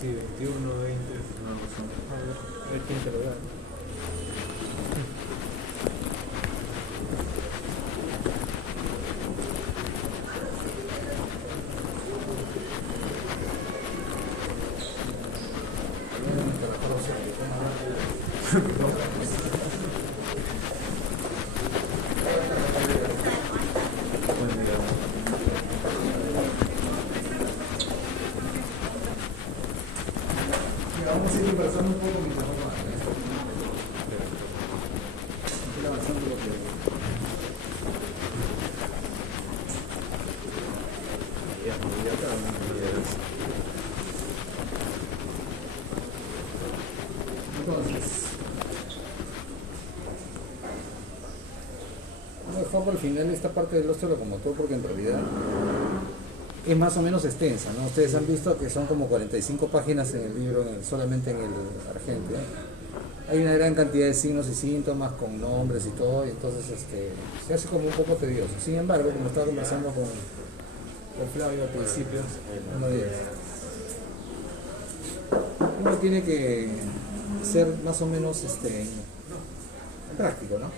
Sí, 21, 20, no, a ver quién te lo da. Vamos a ir conversando un poco mientras vamos a esto. Ir avanzando lo que... Entonces, vamos a dejar por el final esta parte del osteo locomotor porque en realidad es más o menos extensa, ¿no? Ustedes han visto que son como 45 páginas en el libro, solamente en el Argente. Hay una gran cantidad de signos y síntomas con nombres y todo, y entonces se hace como un poco tedioso. Sin embargo, como estaba conversando con Flavio al principio, uno tiene que ser más o menos práctico, ¿no?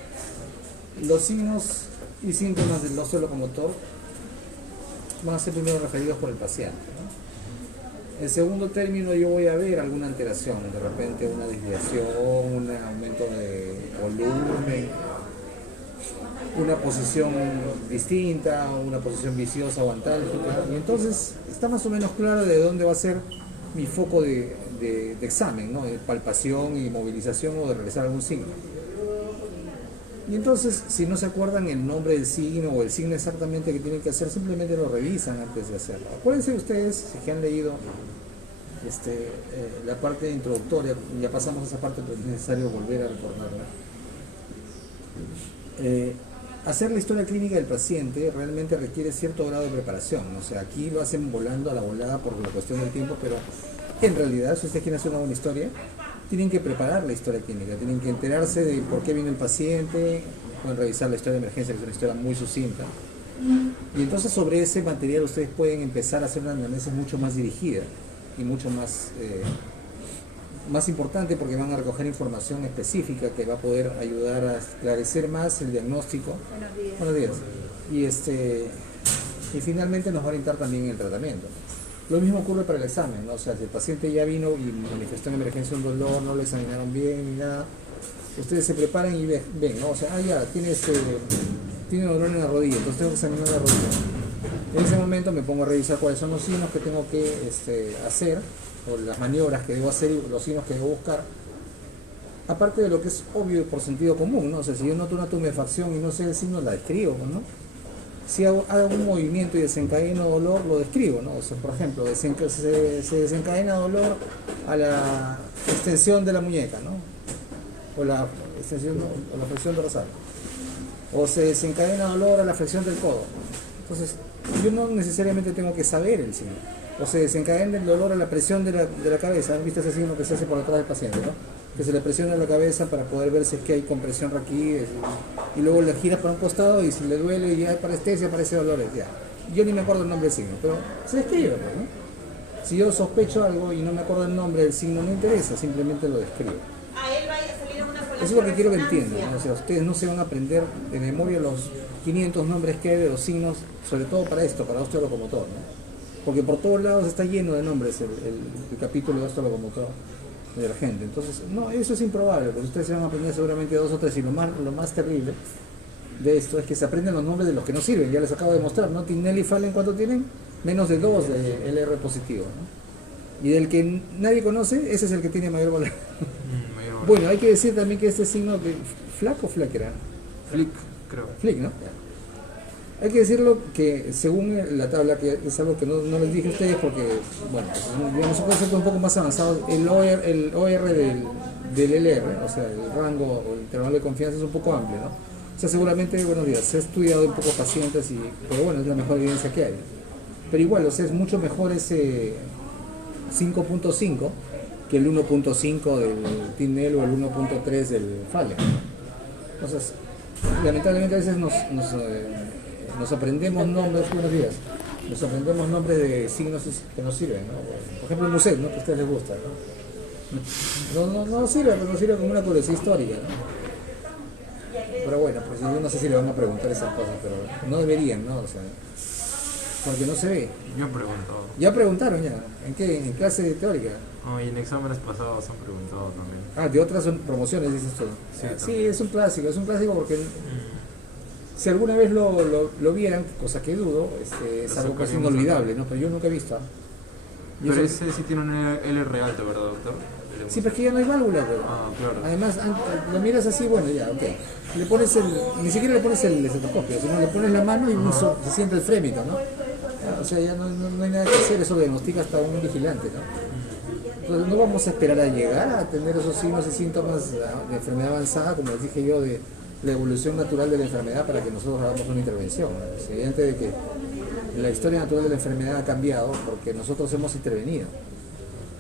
Los signos y síntomas del osteo locomotor van a ser primero referidos por el paciente, ¿no? En segundo término yo voy a ver alguna alteración, de repente una desviación, un aumento de volumen, una posición distinta, una posición viciosa o antálgica, y entonces está más o menos claro de dónde va a ser mi foco de examen, ¿no? De palpación y movilización o de realizar algún signo. Y entonces, si no se acuerdan el nombre del signo o el signo exactamente que tienen que hacer, simplemente lo revisan antes de hacerlo. Acuérdense ustedes, si han leído la parte introductoria, ya pasamos a esa parte, pero es necesario volver a recordarla. Hacer la historia clínica del paciente realmente requiere cierto grado de preparación. O sea, aquí lo hacen volando a la volada por la cuestión del tiempo, pero en realidad, si ustedes quieren hacer una buena historia, tienen que preparar la historia clínica, tienen que enterarse de por qué vino el paciente, pueden revisar la historia de emergencia, que es una historia muy sucinta. Y entonces sobre ese material ustedes pueden empezar a hacer una análisis mucho más dirigida y mucho más importante, porque van a recoger información específica que va a poder ayudar a esclarecer más el diagnóstico. Buenos días. Y finalmente nos va a orientar también en el tratamiento. Lo mismo ocurre para el examen, ¿no? O sea, si el paciente ya vino y manifestó en emergencia un dolor, no lo examinaron bien ni nada, ustedes se preparan y ven, ¿no? O sea, ya tiene dolor en la rodilla, entonces tengo que examinar la rodilla. En ese momento me pongo a revisar cuáles son los signos que tengo que hacer, o las maniobras que debo hacer y los signos que debo buscar. Aparte de lo que es obvio por sentido común, ¿no? O sea, si yo noto una tumefacción y no sé el signo, la describo, ¿no? Si hago un movimiento y desencadeno dolor, lo describo, ¿no? O sea, por ejemplo, se desencadena dolor a la extensión de la muñeca, ¿no? O la extensión, o la flexión dorsal. O se desencadena dolor a la flexión del codo. Entonces, yo no necesariamente tengo que saber el signo. O se desencadena el dolor a la presión de la cabeza. ¿Han visto ese signo que se hace por detrás del paciente, ¿no? Que se le presiona la cabeza para poder ver si es que hay compresión raquídea, y luego le gira para un costado y si le duele y hay parestesia, aparece dolores, ya. Yo ni me acuerdo el nombre del signo, pero se describe, ¿no? Si yo sospecho algo y no me acuerdo el nombre del signo, no interesa, simplemente lo describo. A él vaya a salir una Eso es lo que quiero que entiendan, ¿no? O sea, ustedes no se van a aprender de memoria los 500 nombres que hay de los signos, sobre todo para esto, para osteolocomotor, ¿no? Porque por todos lados está lleno de nombres el capítulo de osteolocomotor de la gente. Entonces, no, eso es improbable, porque ustedes se van a aprender seguramente 2 o 3, y lo más terrible de esto es que se aprenden los nombres de los que no sirven. Ya les acabo de mostrar, ¿no? Tinelli y Fallen, ¿cuánto tienen? Menos de 2 de LR positivo, ¿no? Y del que nadie conoce, ese es el que tiene mayor valor. Mayor valor. Bueno, hay que decir también que este signo de ¿Flack o Flack era? Flick, creo. Flick, ¿no? Hay que decirlo que según la tabla, que es algo que no les dije a ustedes porque, bueno, digamos, un concepto un poco más avanzado, el OR del LR, o sea, el rango o el intervalo de confianza es un poco amplio, ¿no? O sea, seguramente, buenos días, se ha estudiado un poco pacientes, pero bueno, es la mejor evidencia que hay. Pero igual, o sea, es mucho mejor ese 5.5 que el 1.5 del Tinel o el 1.3 del Fallen. Entonces, lamentablemente a veces nos aprendemos nombres, buenos días, nos aprendemos nombres de signos que nos sirven, ¿no? Por ejemplo, el Muset, ¿no? Que a ustedes les gusta, ¿no? No sirve, pero sirve como una curiosidad histórica, ¿no? Pero bueno, pues yo no sé si le van a preguntar esas cosas, pero no deberían, ¿no? O sea, porque no se ve. Yo pregunto. Ya preguntaron ya, ¿en qué? ¿En clase teórica? Oh, y en exámenes pasados han preguntado también. Ah, de otras promociones dices tú. Sí, Sí, es un clásico porque si alguna vez lo vieran, cosa que dudo, es algo casi inolvidable, ¿no? Pero yo nunca he visto. Pero ese sí tiene un LR alto, ¿verdad, doctor? Sí, pero es que ya no hay válvula, pero. Ah, claro. Además, lo miras así, bueno, ya, ok. Le pones ni siquiera le pones el estetoscopio, sino le pones la mano y se siente el frémito, ¿no? O sea, ya no hay nada que hacer, eso diagnostica hasta un vigilante, ¿no? Entonces no vamos a esperar a llegar a tener esos signos y síntomas de enfermedad avanzada, como les dije yo, de la evolución natural de la enfermedad para que nosotros hagamos una intervención, ¿no? Es evidente de que la historia natural de la enfermedad ha cambiado porque nosotros hemos intervenido.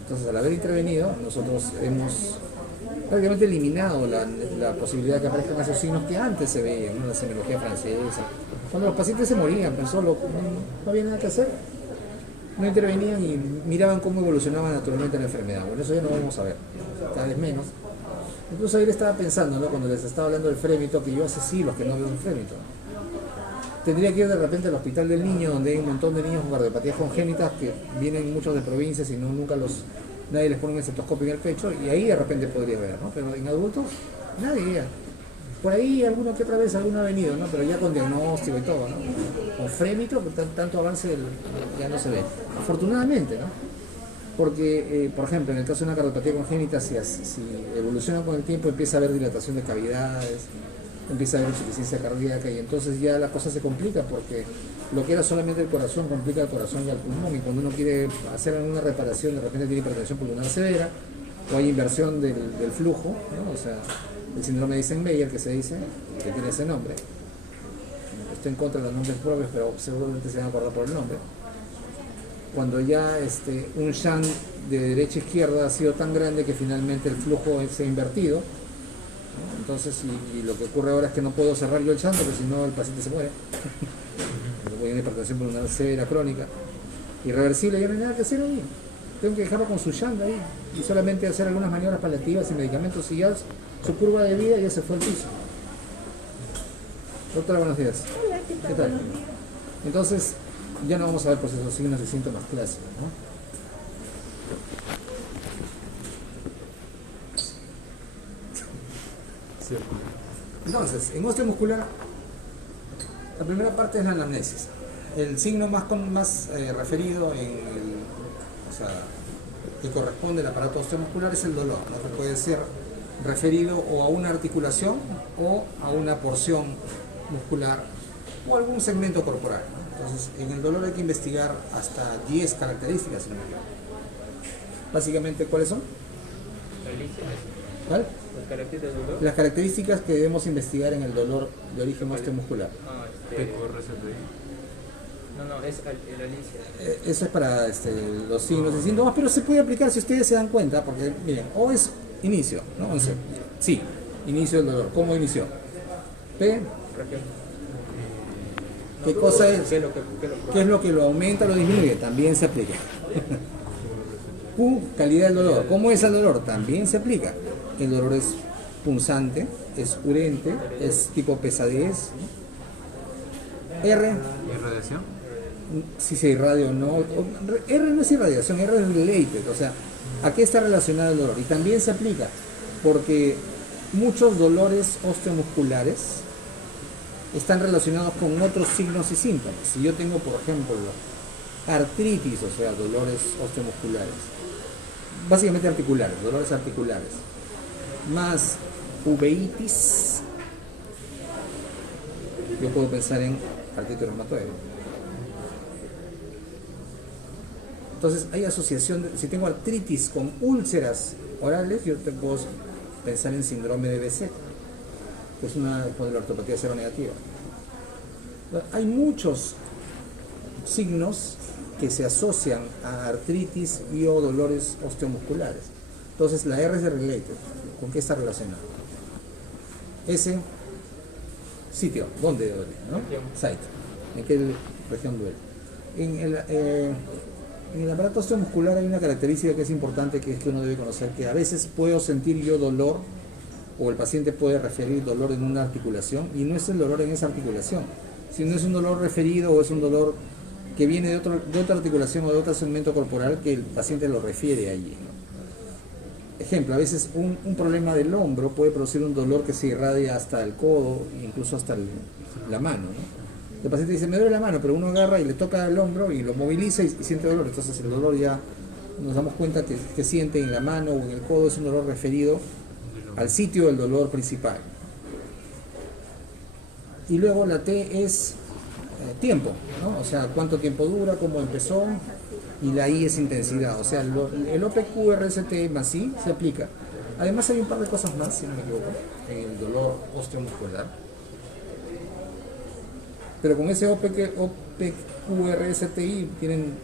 Entonces, al haber intervenido, nosotros hemos prácticamente eliminado la posibilidad de que aparezcan esos signos que antes se veían, ¿no? La semiología francesa. Cuando los pacientes se morían, pues solo no había nada que hacer. No intervenían y miraban cómo evolucionaba naturalmente la enfermedad. Bueno, eso ya no vamos a ver, cada vez menos. Incluso ayer estaba pensando, ¿no? Cuando les estaba hablando del frémito, que yo hace siglos que no veo un frémito. Tendría que ir de repente al hospital del niño, donde hay un montón de niños con cardiopatías congénitas que vienen muchos de provincias y nadie les pone un estetoscopio en el pecho, y ahí de repente podría ver, ¿no? Pero en adultos, nadie ya. Por ahí alguno que otra vez alguno ha venido, ¿no? Pero ya con diagnóstico y todo, ¿no? Con frémito, tanto avance ya no se ve. Afortunadamente, ¿no? Porque, por ejemplo, en el caso de una cardiopatía congénita, si evoluciona con el tiempo, empieza a haber dilatación de cavidades, empieza a haber insuficiencia cardíaca, y entonces ya la cosa se complica, porque lo que era solamente el corazón complica el corazón y el pulmón, y cuando uno quiere hacer alguna reparación, de repente tiene hipertensión pulmonar severa, o hay inversión del flujo, ¿no? O sea, el síndrome de Eisenmenger, que se dice, que tiene ese nombre. Estoy en contra de los nombres propios, pero seguramente se van a acordar por el nombre. Cuando ya un shunt de derecha a izquierda ha sido tan grande que finalmente el flujo se ha invertido, ¿no? Entonces, y lo que ocurre ahora es que no puedo cerrar yo el shunt, porque si no el paciente se muere. Voy a una hipertensión pulmonar severa, crónica, irreversible, ya no hay nada que hacer ahí. Tengo que dejarlo con su shunt ahí y solamente hacer algunas maniobras paliativas y medicamentos, y ya su curva de vida ya se fue al piso. Doctora, buenos días. Hola, ¿Qué tal? Entonces, ya no vamos a ver pues esos signos y síntomas clásicos, ¿no? Cierto. Entonces, en osteomuscular, la primera parte es la anamnesis. El signo más referido o sea, que corresponde al aparato osteomuscular es el dolor, ¿no? Que puede ser referido o a una articulación o a una porción muscular o algún segmento corporal, ¿no? Entonces, en el dolor hay que investigar hasta 10 características, si no me equivoco. Básicamente, ¿cuáles son? ¿Cuál? Las características del dolor. Las características que debemos investigar en el dolor de origen osteomuscular. No, es el Alicia. Eso es para los signos y síntomas, pero se puede aplicar si ustedes se dan cuenta, porque miren, O es inicio, ¿no? Entonces, sí, inicio del dolor. ¿Cómo inició? P, ¿qué cosa es? ¿Qué es lo que ¿Qué es lo que lo aumenta o lo disminuye? También se aplica. Q, calidad del dolor. ¿Cómo es el dolor? También se aplica. El dolor es punzante, es urente, es tipo pesadez. R, ¿Y radiación? si se irradia o no. R no es irradiación, R es related, o sea, ¿a qué está relacionado el dolor? Y también se aplica, porque muchos dolores osteomusculares están relacionados con otros signos y síntomas. Si yo tengo, por ejemplo, artritis, o sea, dolores osteomusculares, básicamente articulares, dolores articulares, más uveitis, yo puedo pensar en artritis reumatoide. Entonces hay asociación, si tengo artritis con úlceras orales, yo te puedo pensar en síndrome de Behçet, que es una ortopatía seronegativa. Hay muchos signos que se asocian a artritis y o dolores osteomusculares. Entonces la R es de related. ¿Con qué está relacionado? S, sitio, ¿dónde duele? ¿No? Site. ¿En qué región duele? En el aparato osteomuscular hay una característica que es importante, que es que uno debe conocer, que a veces puedo sentir yo dolor, o el paciente puede referir dolor en una articulación, y no es el dolor en esa articulación, sino es un dolor referido o es un dolor que viene de otra articulación o de otro segmento corporal que el paciente lo refiere allí, ¿no? Ejemplo, a veces un problema del hombro puede producir un dolor que se irradia hasta el codo, incluso hasta la mano, ¿no? El paciente dice, me duele la mano, pero uno agarra y le toca el hombro y lo moviliza y siente dolor. Entonces el dolor ya nos damos cuenta que siente en la mano o en el codo es un dolor referido al sitio del dolor principal. Y luego la T es tiempo, ¿no? O sea, cuánto tiempo dura, cómo empezó, y la I es intensidad. O sea, el OPQ-RST más I se aplica. Además hay un par de cosas más, si no me equivoco, en el dolor osteomuscular. Pero con ese OPQ-RSTI tienen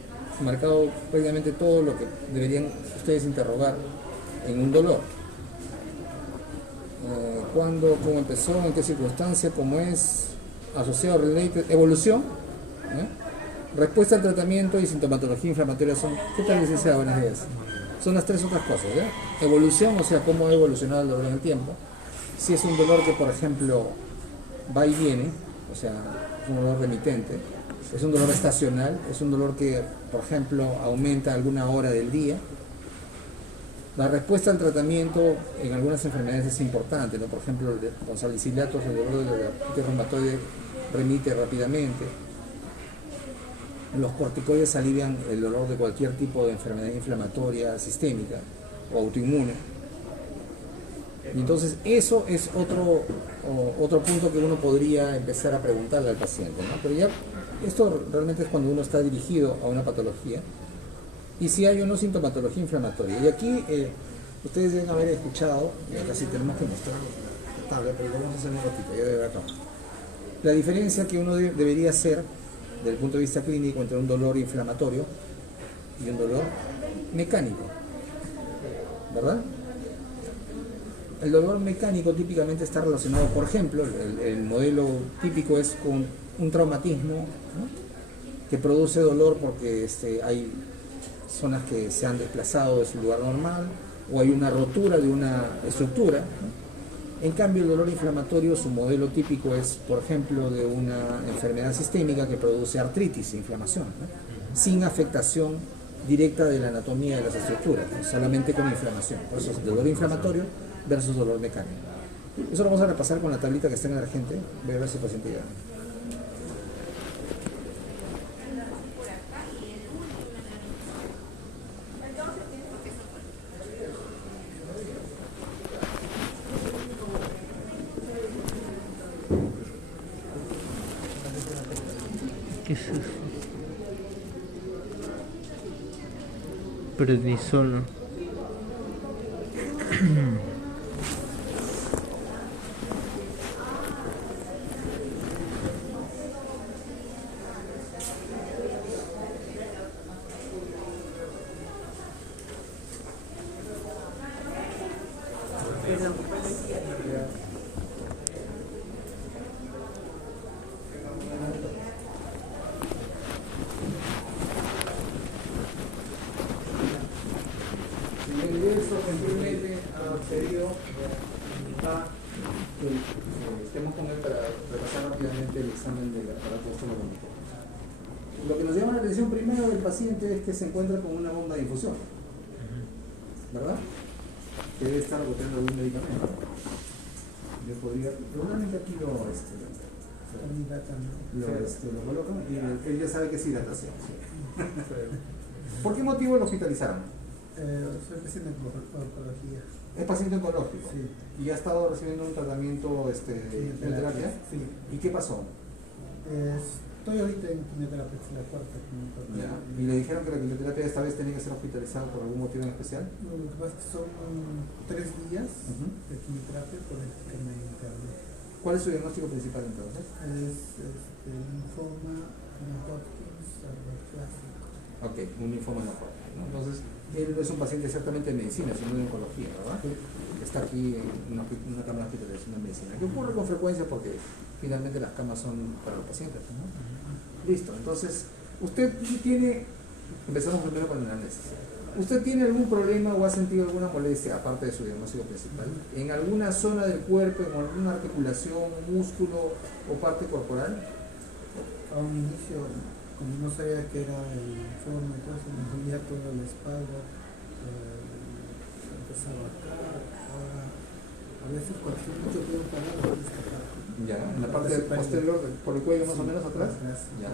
marcado prácticamente todo lo que deberían ustedes interrogar en un dolor. ¿Cuándo, cómo empezó, en qué circunstancia, cómo es, asociado, related, evolución, respuesta al tratamiento y sintomatología inflamatoria son, ¿qué tal, licenciada? Buenos días. Son las tres otras cosas, ¿ya? Evolución, o sea, cómo ha evolucionado el dolor en el tiempo. Si es un dolor que, por ejemplo, va y viene, o sea, es un dolor remitente, es un dolor estacional, es un dolor que, por ejemplo, aumenta alguna hora del día. La respuesta al tratamiento en algunas enfermedades es importante, ¿no? Por ejemplo, con salicilatos el dolor de la artritis reumatoide remite rápidamente. Los corticoides alivian el dolor de cualquier tipo de enfermedad inflamatoria sistémica o autoinmune. Y entonces eso es otro punto que uno podría empezar a preguntarle al paciente, ¿no? Pero ya esto realmente es cuando uno está dirigido a una patología y si hay o no sintomatología inflamatoria. Y aquí ustedes deben haber escuchado, y acá sí tenemos que mostrar la tabla, pero vamos a hacer un ratito, ya de acá. La diferencia que uno debería hacer desde el punto de vista clínico entre un dolor inflamatorio y un dolor mecánico, ¿verdad? El dolor mecánico típicamente está relacionado, por ejemplo, el modelo típico es con un traumatismo, ¿no? Que produce dolor porque hay zonas que se han desplazado de su lugar normal o hay una rotura de una estructura, ¿no? En cambio, el dolor inflamatorio, su modelo típico es, por ejemplo, de una enfermedad sistémica que produce artritis e inflamación, ¿no? Sin afectación directa de la anatomía de las estructuras, ¿no? Solamente con inflamación. Por eso es dolor inflamatorio versus dolor mecánico. Eso lo vamos a repasar con la tablita que está en el agente. Voy a ver si el paciente ya. ¿Qué es eso? Prednisona. serio está que estemos con él para repasar rápidamente el examen del aparato osteológico. Lo que nos llama la atención primero del paciente es que se encuentra con una bomba de infusión, ¿verdad? Que debe estar boteando algún medicamento. Yo podría, probablemente aquí lo colocan y él ya sabe que es hidratación. ¿Sí? ¿Por qué motivo lo hospitalizaron? Soy paciente de oncología. Es paciente oncológico. Sí. Y ha estado recibiendo un tratamiento quimioterapia. Sí. ¿Y qué pasó? Estoy ahorita en quimioterapia, es la cuarta quimioterapia. Ya. ¿Y le dijeron que la quimioterapia esta vez tenía que ser hospitalizada por algún motivo en especial? Lo que pasa es que son 3 días de quimioterapia por el que me interné. ¿Cuál es su diagnóstico principal entonces? Es linfoma no Hodgkin clásico. Ok, un linfoma no Hodgkin, ¿no? Entonces, él no es un paciente exactamente de medicina, sino de oncología, ¿verdad? Sí. Está aquí en una cámara de hospitalización de medicina, que ocurre con frecuencia porque finalmente las camas son para los pacientes, ¿no? Listo, entonces, usted tiene, empezamos primero con el análisis. ¿Usted tiene algún problema o ha sentido alguna molestia, aparte de su diagnóstico principal, en alguna zona del cuerpo, en alguna articulación, músculo o parte corporal? A un inicio, como no sabía que era el informe, entonces me dolía toda la espalda, empezaba acá, ahora a veces cuando estoy mucho tiempo parado, me escapar. Ya, en la parte posterior, por el cuello más o menos atrás. Ya.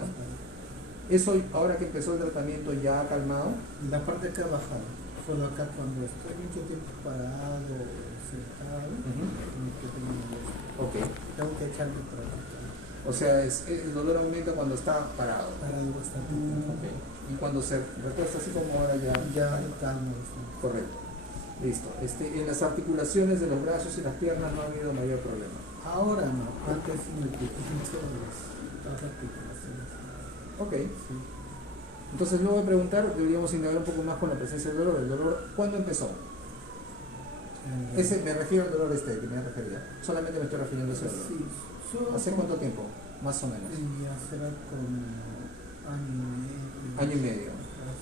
Eso ahora que empezó el tratamiento ya ha calmado. La parte acá ha bajado, solo acá cuando estoy mucho tiempo parado, sentado, como que tengo molestia. Ok. Tengo que echarme para acá. O sea, el dolor aumenta cuando está parado. Parado bastante. Okay. Y cuando se recuesta así como ahora ya. Ya calmo bastante. Correcto. Listo. En las articulaciones de los brazos y las piernas no ha habido mayor problema. Ahora no, antes sí me pincho las articulaciones. Ok. Sí. Entonces luego de preguntar, deberíamos indagar un poco más con la presencia del dolor. ¿El dolor cuándo empezó? Ese, me refiero al dolor que me refería. Solamente me estoy refiriendo a ese dolor. Sí, solo ¿Hace cuánto tiempo? Más o menos. ya será como año Año y medio.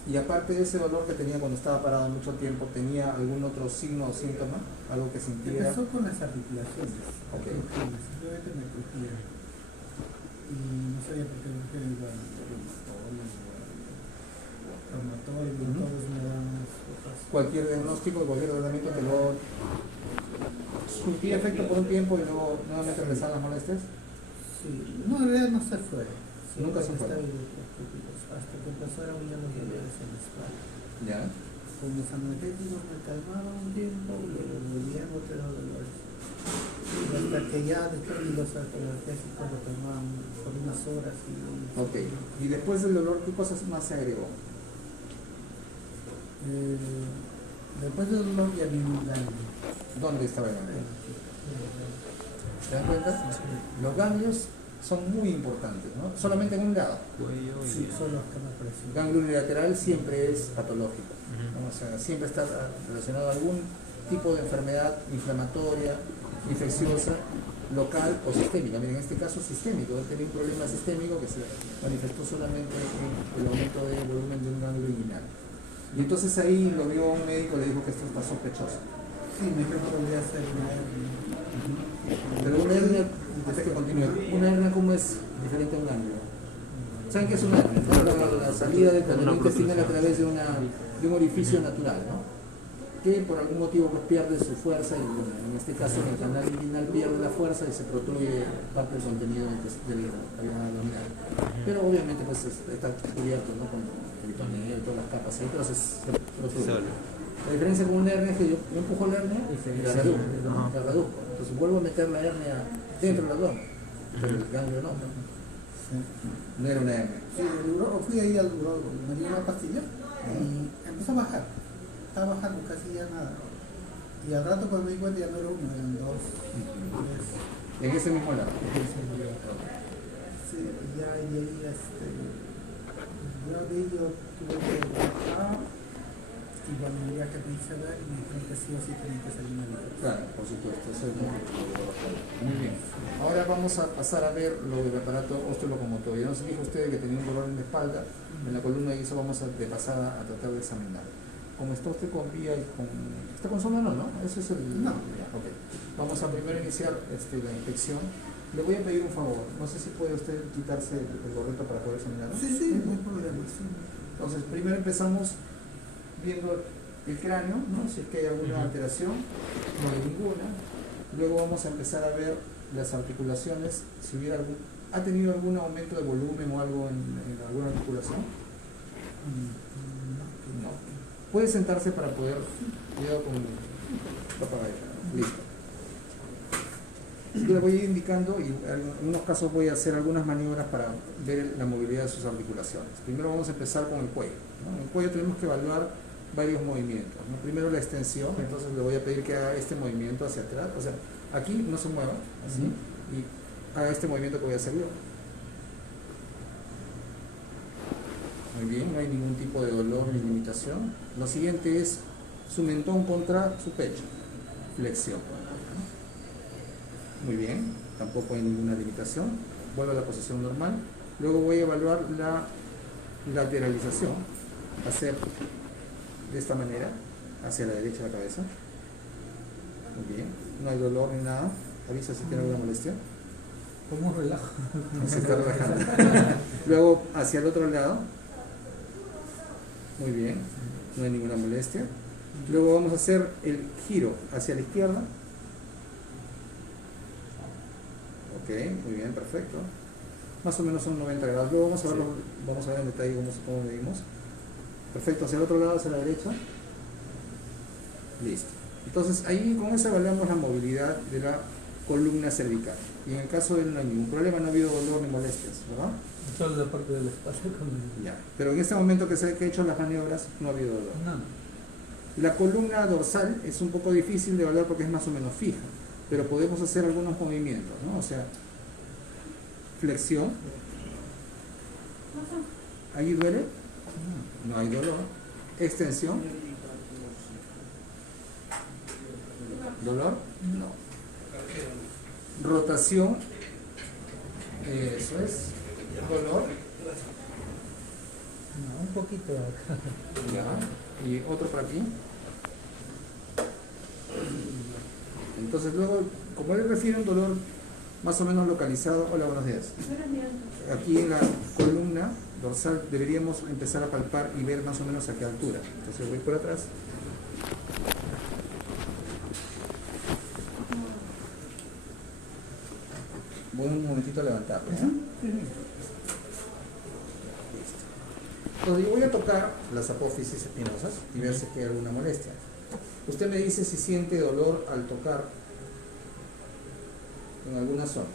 Y aparte de ese dolor que tenía cuando estaba parado mucho tiempo, ¿tenía algún otro signo o síntoma? ¿Algo que sintiera? Empezó con las articulaciones. Ok. Simplemente me crujía. Y no sabía por qué me crujía igual. Traumatólogo, todos me dan unas cosas. Cualquier diagnóstico, cualquier tratamiento que luego surtía efecto por un tiempo y luego nuevamente regresaban las molestias. Sí, no, en realidad no se fue. Nunca se fue. Hasta que empezaron ya los dolores en la espalda. Ya. Con los analgésicos me calmaban un tiempo, luego volvían otros dolores. Y hasta que ya después de los analgésicos lo calmaban por unas horas. Ok. Y después del dolor, ¿qué cosas más se agregó? Después del dolor ya vino un ganglio. ¿Dónde estaba el ganglio? ¿Se dan cuenta? Los ganglios son muy importantes, ¿no? Solamente en un lado. Cuello y Sí, son los que me aparecen. El ganglio unilateral siempre es patológico, ¿no? O sea, siempre está relacionado a algún tipo de enfermedad inflamatoria, infecciosa, local o sistémica. Miren, en este caso sistémico, él tenía un problema sistémico que se manifestó solamente en el aumento del volumen de un ganglio inguinal. Y entonces ahí lo vio un médico y le dijo que esto está sospechoso. Sí, me creo que podría ser una hernia. Pero una hernia, antes que continúe, una hernia ¿cómo es diferente a un ganglio? ¿Saben qué es una hernia? La salida del canal intestinal a través de un orificio natural, ¿no? Que por algún motivo pues, pierde su fuerza y bueno, en este caso el canal inguinal pierde la fuerza y se protruye parte del contenido del abdominal. Pero obviamente pues está cubierto, ¿no? Con peritoneo y todas las capas, entonces se protruye. La diferencia con una hernia es que yo empujo la hernia y la reduzco. Entonces vuelvo a meter la hernia dentro del abdomen, pero el ganglio no. No era una hernia. Sí, fui ahí al urólogo, me dio una pastilla y empezó a bajar. Estaba bajando casi ya nada. Y al rato cuando me di cuenta ya no era uno, eran dos, tres. En ese mismo lado. Sí, ya de ahí yo tuve que bajar y cuando ya que me hice ver y me dijeron que sí o sí tenía que salir una vida. Claro, por supuesto, eso es muy bien. Ahora vamos a pasar a ver lo del aparato osteolocomotor. Ya nos dijo usted que tenía un dolor en la espalda, en la columna, y eso vamos a pasar a tratar de examinar. como está usted con vía y con... ¿Está con sonda no? Eso es el... No. Ya, ok. Vamos a primero iniciar la inspección. Le voy a pedir un favor. No sé si puede usted quitarse el gorrito para poder examinarlo. Sí, no hay problema. Sí. Entonces, primero empezamos viendo el cráneo, ¿no? Si es que hay alguna alteración, no hay ninguna. Luego vamos a empezar a ver las articulaciones, si hubiera ¿ha tenido algún aumento de volumen o algo en alguna articulación? No. Puede sentarse para poder, cuidado con el papagayo. Listo. Yo le voy a ir indicando y en algunos casos voy a hacer algunas maniobras para ver la movilidad de sus articulaciones. Primero vamos a empezar con el cuello, ¿no? En el cuello tenemos que evaluar varios movimientos, ¿no? Primero la extensión, entonces le voy a pedir que haga este movimiento hacia atrás, o sea, aquí no se mueva, así, y haga este movimiento que voy a hacer yo. Muy bien, no hay ningún tipo de dolor ni limitación. Lo siguiente es su mentón contra su pecho, flexión. Muy bien, tampoco hay ninguna limitación. Vuelvo a la posición normal. Luego voy a evaluar la lateralización, hacer de esta manera, hacia la derecha de la cabeza. Muy bien, no hay dolor ni nada. Avisa si tiene alguna molestia. Como un relajo. Se está relajando. Luego hacia el otro lado. Muy bien, no hay ninguna molestia. Luego vamos a hacer el giro hacia la izquierda. Ok, muy bien, perfecto. Más o menos son 90 grados. Luego vamos a verlo, vamos a ver en detalle cómo medimos. Perfecto, hacia el otro lado, hacia la derecha. Listo. Entonces ahí con eso evaluamos la movilidad de la columna cervical. Y en el caso de él no hay ningún problema, no ha habido dolor ni molestias, ¿verdad? Solo la parte del espacio con Ya. Pero en este momento que he hecho las maniobras no ha habido dolor. no. La columna dorsal es un poco difícil de evaluar porque es más o menos fija, pero podemos hacer algunos movimientos, ¿no? O sea, flexión. ¿Ahí duele? No hay dolor. Extensión. ¿Dolor? No. Rotación. Eso es. ¿Dolor? No, un poquito acá. Ya. Y otro por aquí. Entonces luego, como él refiere a un dolor más o menos localizado, hola, buenos días. Aquí en la columna dorsal deberíamos empezar a palpar y ver más o menos a qué altura. Entonces voy por atrás. Voy un momentito a levantarlo. ¿Ya? Listo. Entonces yo voy a tocar las apófisis espinosas y ver si hay alguna molestia. Usted me dice si siente dolor al tocar en alguna zona.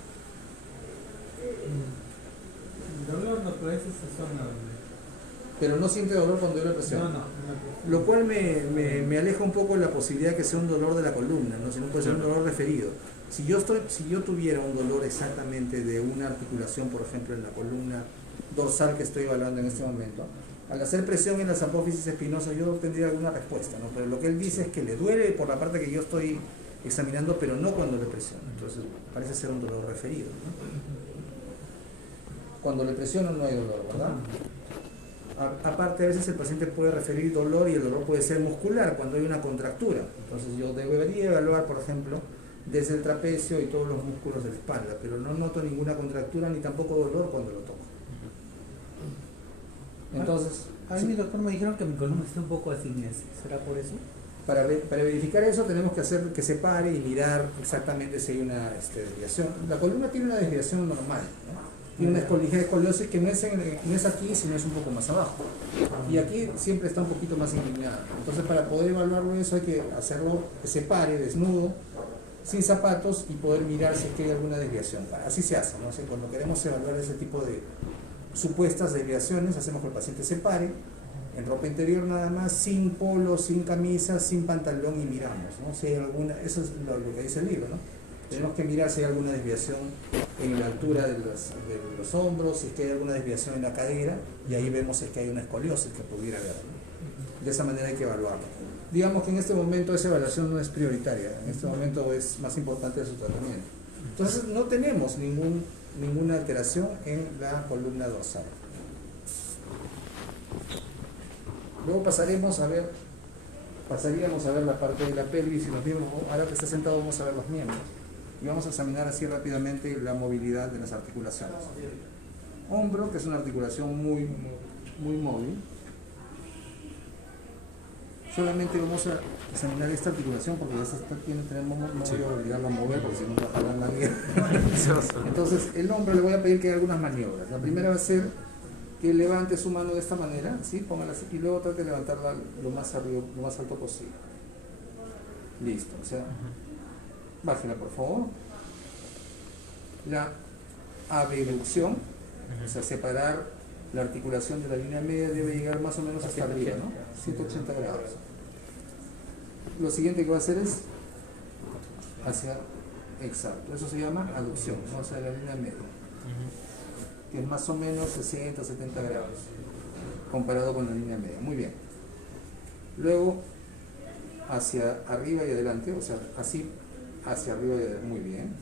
Dolor no, pero esa es esa zona donde... Pero no siente dolor cuando yo le presiono. No. Lo cual me aleja un poco de la posibilidad de que sea un dolor de la columna, ¿no? Sino puede ser un dolor referido. Si yo tuviera un dolor exactamente de una articulación, por ejemplo, en la columna dorsal que estoy evaluando en este momento, al hacer presión en las apófisis espinosas yo tendría alguna respuesta, ¿no? Pero lo que él dice es que le duele por la parte que yo estoy examinando, pero no cuando le presiono. Entonces parece ser un dolor referido, ¿no? Cuando le presiono no hay dolor, ¿verdad? Aparte, a veces el paciente puede referir dolor y el dolor puede ser muscular cuando hay una contractura. Entonces yo debería evaluar, por ejemplo, desde el trapecio y todos los músculos de la espalda, pero no noto ninguna contractura ni tampoco dolor cuando lo toco. Entonces, A mí mi doctor me dijeron que mi columna está un poco así, ¿será por eso? para verificar eso tenemos que hacer que se pare y mirar exactamente si hay una desviación. La columna tiene una desviación normal, ¿no? Tiene una escoliosis que no es aquí, sino es un poco más abajo. Y aquí siempre está un poquito más inclinada. Entonces, para poder evaluarlo eso hay que hacerlo que se pare, desnudo, sin zapatos y poder mirar si es que hay alguna desviación. Así se hace, ¿no? O sea, cuando queremos evaluar ese tipo de supuestas desviaciones, hacemos que el paciente se pare, en ropa interior nada más, sin polo, sin camisa, sin pantalón y miramos, ¿no? Si hay alguna, eso es lo que dice el libro, ¿no? Tenemos que mirar si hay alguna desviación en la altura de los hombros, si es que hay alguna desviación en la cadera, y ahí vemos si es que hay una escoliosis que pudiera haber, ¿no? De esa manera hay que evaluarlo. Digamos que en este momento esa evaluación no es prioritaria, en este momento es más importante su tratamiento. Entonces no tenemos ninguna alteración en la columna dorsal. Luego pasaremos a ver pasaríamos a ver la parte de la pelvis y los miembros. Ahora que está sentado vamos a ver los miembros y vamos a examinar así rápidamente la movilidad de las articulaciones. Hombro, que es una articulación muy móvil. Solamente vamos a examinar esta articulación porque esta tenemos no voy a obligarlo a mover porque si no va a jalar la guía. Entonces el hombro le voy a pedir que haga algunas maniobras. La primera va a ser que levante su mano de esta manera, ¿sí? Póngala así, y luego trate de levantarla lo más arriba, lo más alto posible. Listo, o sea, bájela por favor. La abducción, o sea, separar la articulación de la línea media debe llegar más o menos hasta arriba, ¿no? 180 grados. Lo siguiente que va a hacer es hacia, exacto, eso se llama aducción, ¿no? O sea, la línea media, que es más o menos 60, 70 grados, comparado con la línea media. Muy bien. Luego, hacia arriba y adelante, o sea, así, hacia arriba y adelante, muy bien.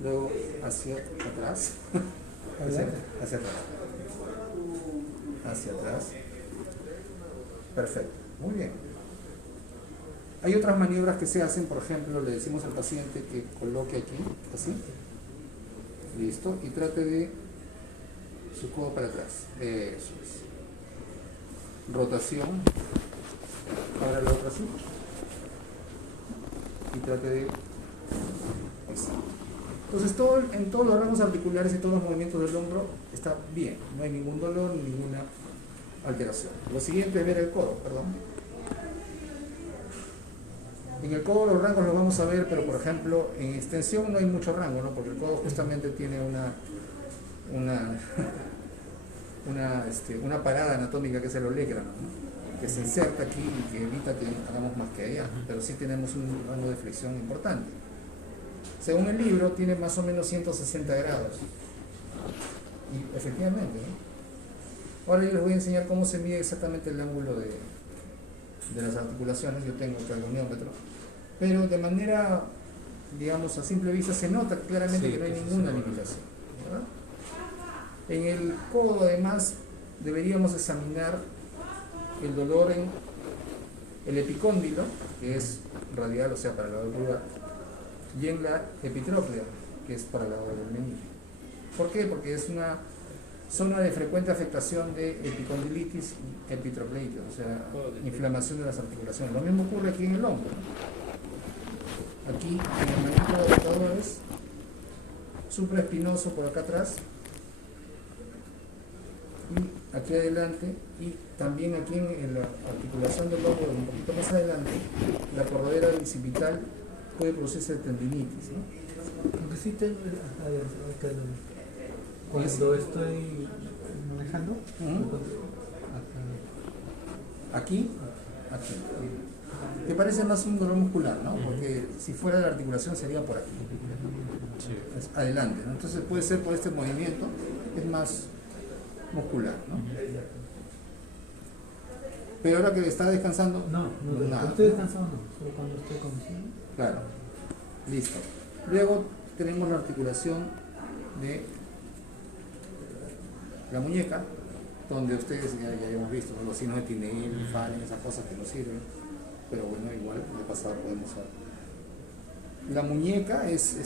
Luego, hacia atrás, hacia atrás. Hacia atrás. Perfecto, muy bien. Hay otras maniobras que se hacen, por ejemplo, le decimos al paciente que coloque aquí, así, listo, y trate de su codo para atrás, eso es. Rotación, ahora la otra así, y trate de, exacto. Entonces en todos los ramos articulares y todos los movimientos del hombro está bien, no hay ningún dolor ni ninguna alteración. Lo siguiente es ver el codo, perdón. En el codo los rangos los vamos a ver, pero por ejemplo en extensión no hay mucho rango, ¿no? Porque el codo justamente tiene una parada anatómica que es el olecrano, ¿no? Que se inserta aquí y que evita que hagamos más que allá, pero sí tenemos un rango de flexión importante. Según el libro tiene más o menos 160 grados y efectivamente, ¿no? Ahora yo les voy a enseñar cómo se mide exactamente el ángulo de las articulaciones. Yo tengo el goniometro, pero de manera, digamos, a simple vista se nota claramente que no hay ninguna limitación, ¿verdad? En el codo además deberíamos examinar el dolor en el epicóndilo, que es radial, o sea, para el lado del pulgar, y en la epitróclea, que es para el lado del meñique. ¿Por qué? Porque es una zona de frecuente afectación de epicondilitis y epitrocleitis, o sea, inflamación de las articulaciones. Lo mismo ocurre aquí en el hombro, ¿no? Aquí en el meñique adaptador es supraespinoso por acá atrás, y aquí adelante, y también aquí en la articulación del hombro, un poquito más adelante, la corredera bicipital puede producirse tendinitis, ¿no? Aunque sí tengo, cuando estoy manejando, aquí, que parece más un dolor muscular, ¿no? Porque si fuera la articulación sería por aquí, es adelante, ¿no? Entonces puede ser por este movimiento, es más muscular, ¿no? Pero ahora que está descansando, no, nada. cuando estoy descansando no, solo cuando estoy conduciendo. Claro, listo. Luego tenemos la articulación de la muñeca, donde ustedes ya hemos visto, ¿no? Los signos de Tinel, Fallen, esas cosas que nos sirven, pero bueno, igual de pasado podemos ver. La muñeca es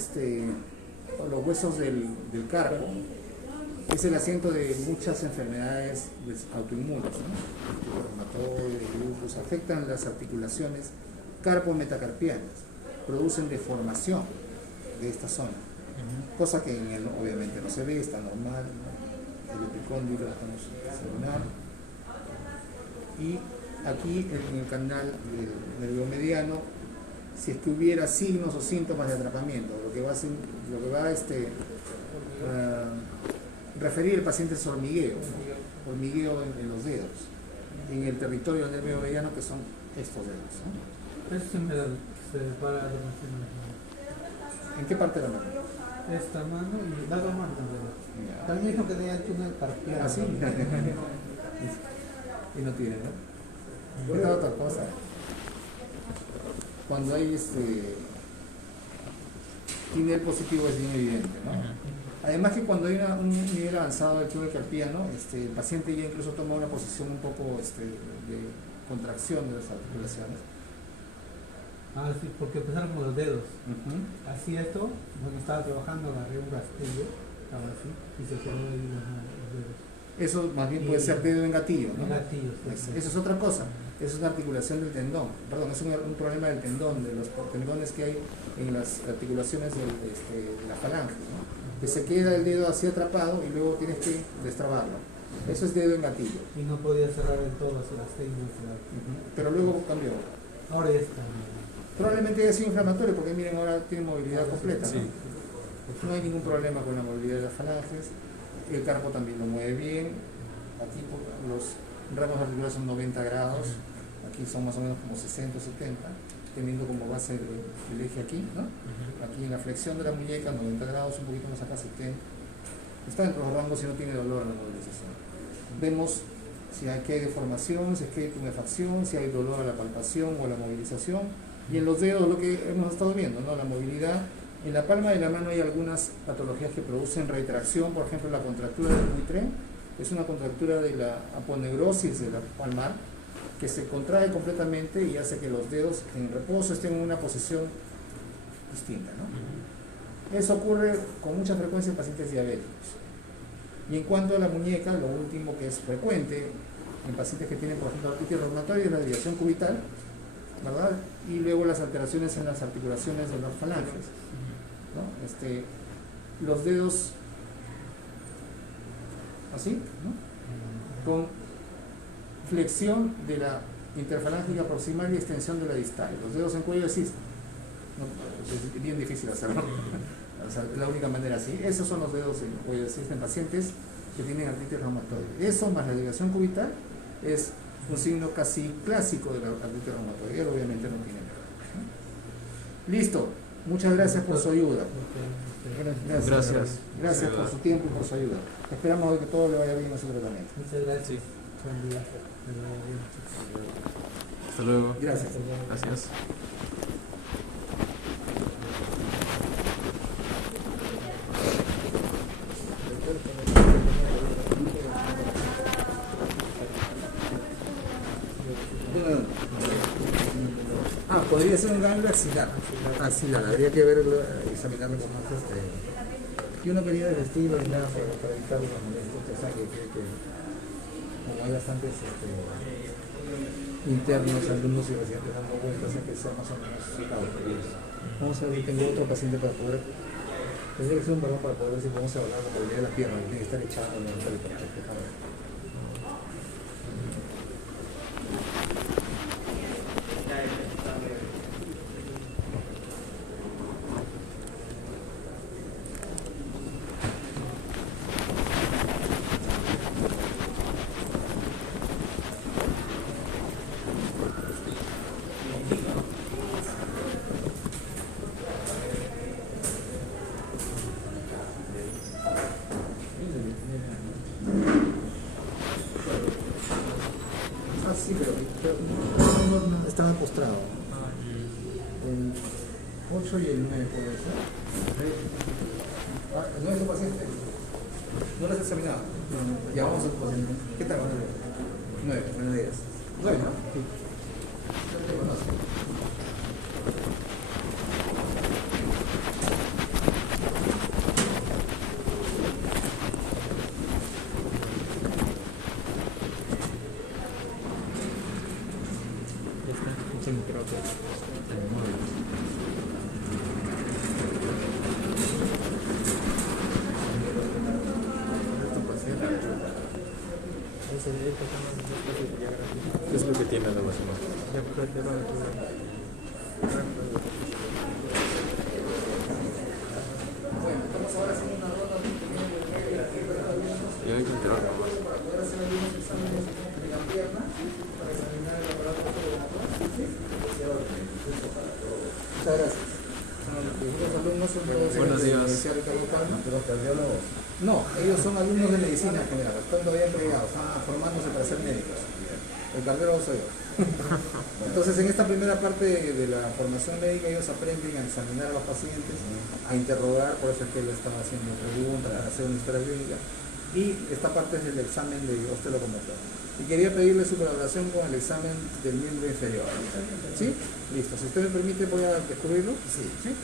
los huesos del carpo, es el asiento de muchas enfermedades autoinmunes, ¿no? Reumatoide, lupus, afectan las articulaciones carpo-metacarpianas, producen deformación de esta zona, cosa que en él obviamente no se ve, está normal, ¿no? El epicóndilo estamos celular, y aquí en el canal del nervio mediano, si es que hubiera signos o síntomas de atrapamiento, lo que va a referir el paciente es hormigueo en los dedos, en el territorio del nervio mediano, que son estos dedos, ¿no? Eso se para la mano. ¿En qué parte de la mano? Esta mano y la otra mano también. Ya. También dijo que tenía el túnel carpiano. ¿Ah, sí? Y no tiene, ¿no? Esta otra cosa. Cuando hay Tinel positivo es bien evidente, ¿no? Además que cuando hay un nivel avanzado del túnel carpiano, el paciente ya incluso toma una posición un poco contracción de las articulaciones. Ah, sí, porque empezaron con los dedos. Así esto, cuando estaba trabajando agarré un rastrillo, estaba así, y se quedó ahí los dedos. Eso más bien puede ser dedo en gatillo, ¿no? Gatillo, sí. Eso es otra cosa. Eso es una articulación del tendón. Perdón, es un problema del tendón, de los tendones que hay en las articulaciones de la falange, ¿no? Que se queda el dedo así atrapado y luego tienes que destrabarlo. Eso es dedo en gatillo. Y no podía cerrar del todo hacia las técnicas. Pero luego cambió. Ahora ya está. Probablemente haya sido inflamatorio porque miren, ahora tiene movilidad completa, ¿no? Sí. No hay ningún problema con la movilidad de las falanges. El carpo también lo mueve bien. Aquí los ramos articulares son 90 grados. Aquí son más o menos como 60 o 70, teniendo como base el eje aquí, ¿no? Aquí en la flexión de la muñeca, 90 grados, un poquito más acá, 70. Está dentro de los rangos si no tiene dolor en la movilización. Vemos si hay deformación, si hay tumefacción, si hay dolor a la palpación o a la movilización. Y en los dedos lo que hemos estado viendo, ¿no? La movilidad. En la palma de la mano hay algunas patologías que producen retracción, por ejemplo la contractura del buitre, es una contractura de la aponeurosis de la palmar, que se contrae completamente y hace que los dedos en reposo estén en una posición distinta, ¿no? Eso ocurre con mucha frecuencia en pacientes diabéticos. Y en cuanto a la muñeca, lo último que es frecuente en pacientes que tienen, por ejemplo, artritis reumatoide es la desviación cubital, ¿verdad? Y luego las alteraciones en las articulaciones de las falanges, ¿no? Los dedos así, ¿no? Con flexión de la interfalángica proximal y extensión de la distal. Los dedos en cuello así, no, es bien difícil hacerlo. O sea, es la única manera así. Esos son los dedos en cuello así en pacientes que tienen artritis reumatoide. Eso más la desviación cubital es un signo casi clásico de la artritis reumatoide. Él obviamente no tiene nada, ¿no? Listo. Muchas gracias por su ayuda. Gracias. Gracias por su tiempo y por su ayuda. Esperamos que todo le vaya bien a su tratamiento. Muchas gracias. Sí. Buen día. Hasta luego. Gracias. Gracias. Podría ser un ganglio axilar. Axilar, habría que verlo, examinarlo con más y uno quería del estilo y nada para evitar los molestias. O sea, que como hay bastantes internos, alumnos y residentes dando vueltas, a que sea más o menos cauteloso. Vamos a ver, tengo otro paciente para poder. Tendría que ser un varón para poder ver si podemos hablar la movilidad de la pierna, tiene que estar echado en el perfecto. Sí, pero no, estaba postrado. El 8 y el 9 puede ser. ¿No es tu paciente? ¿No lo has examinado? No. Ya vamos a tu paciente. ¿Qué tal? 9, buenos días. 9, ¿no? Sí. Yo te conozco. ¿Qué es lo que tiene la máxima? Bueno, estamos ahora haciendo una ronda Yo hay que enterar nomás. para poder hacer algunos exámenes de la pierna, para examinar el aparato frenador. Muchas gracias. Los alumnos son todos Buenos de la días. Universidad Ricardo Palma. ¿Los cardiólogos? No, ellos son alumnos de medicina en general, están todavía entregados, están formándose para ser médicos. El cardiólogo soy yo. Entonces, en esta primera parte de la formación médica, ellos aprenden a examinar a los pacientes, a interrogar, por eso es que él estaba haciendo preguntas, a hacer una historia clínica, Y esta parte es del examen de osteolocomotor. Y quería pedirle su colaboración con el examen del miembro inferior. ¿Sí? Listo. Si usted me permite, voy a descubrirlo. Sí. ¿Sí?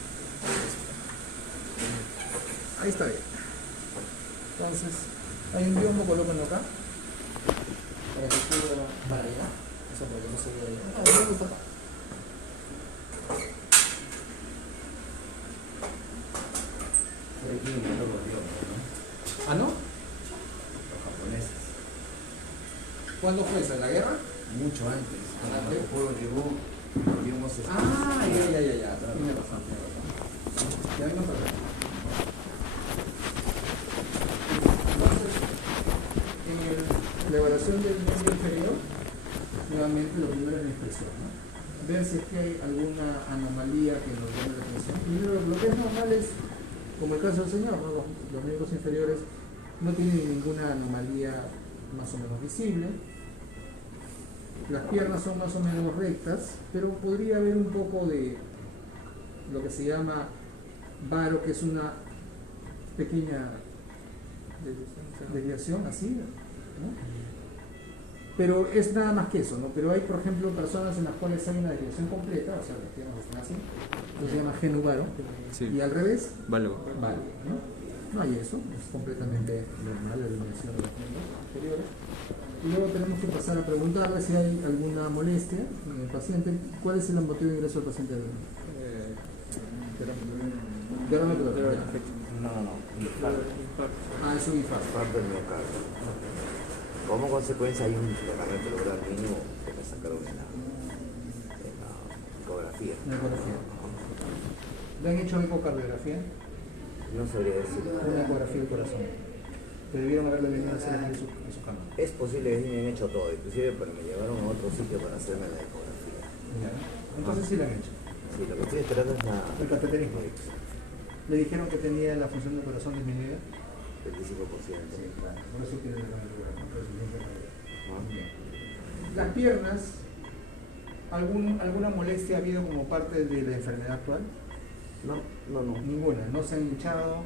Ahí está bien. Entonces, hay un biombo, colóquenlo acá. Para que cubra para allá. Eso para que no se vea allá. No, el biombo está acá. ¿Ah, no? Los japoneses. ¿Cuándo fue eso? ¿En la guerra? Mucho antes. Cuando el pueblo llegó, volvimos a Ah, ya. Tiene razón. Ya vengo para acá. Entonces, en la evaluación del miembro inferior, nuevamente lo primero es la expresión, ¿no? Ver si es que hay alguna anomalía que nos llame la atención. Primero, lo que es normal es, como el caso del señor, ¿no? Los miembros inferiores no tienen ninguna anomalía más o menos visible. Las piernas son más o menos rectas, pero podría haber un poco de lo que se llama varo, que es una pequeña desviación así, ¿no? Pero es nada más que eso, ¿no? Pero hay, por ejemplo, personas en las cuales hay una desviación completa, o sea, las piernas están así, eso se llama genuvaro, Sí. y al revés, Valgo. vale, ¿no? No hay eso, es completamente normal la eliminación de los miembros inferiores. Y luego tenemos que pasar a preguntarle si hay alguna molestia en el paciente. ¿Cuál es el motivo de ingreso del paciente? Derrame pleural. No. Infarto. Ah, es un infarto. Infarto del miocardio. Como consecuencia hay un derrame pleural mínimo que me sacaron en la ecografía. Una ecografía. ¿Le han hecho ecocardiografía? No sabría decir. Una ecografía del corazón. Que debieron haberle venido a hacer en su cama. Es posible que sí me han hecho todo, inclusive pero me llevaron a otro sitio para hacerme la ecografía. Ya. Entonces sí le han hecho. Sí, lo que estoy esperando es El cateterismo. Le dijeron que tenía la función del corazón disminuida. el 25%. Sí, claro. Por eso tiene el ¿No? Las piernas, ¿alguna molestia ha habido como parte de la enfermedad actual? No. Ninguna, no se han hinchado,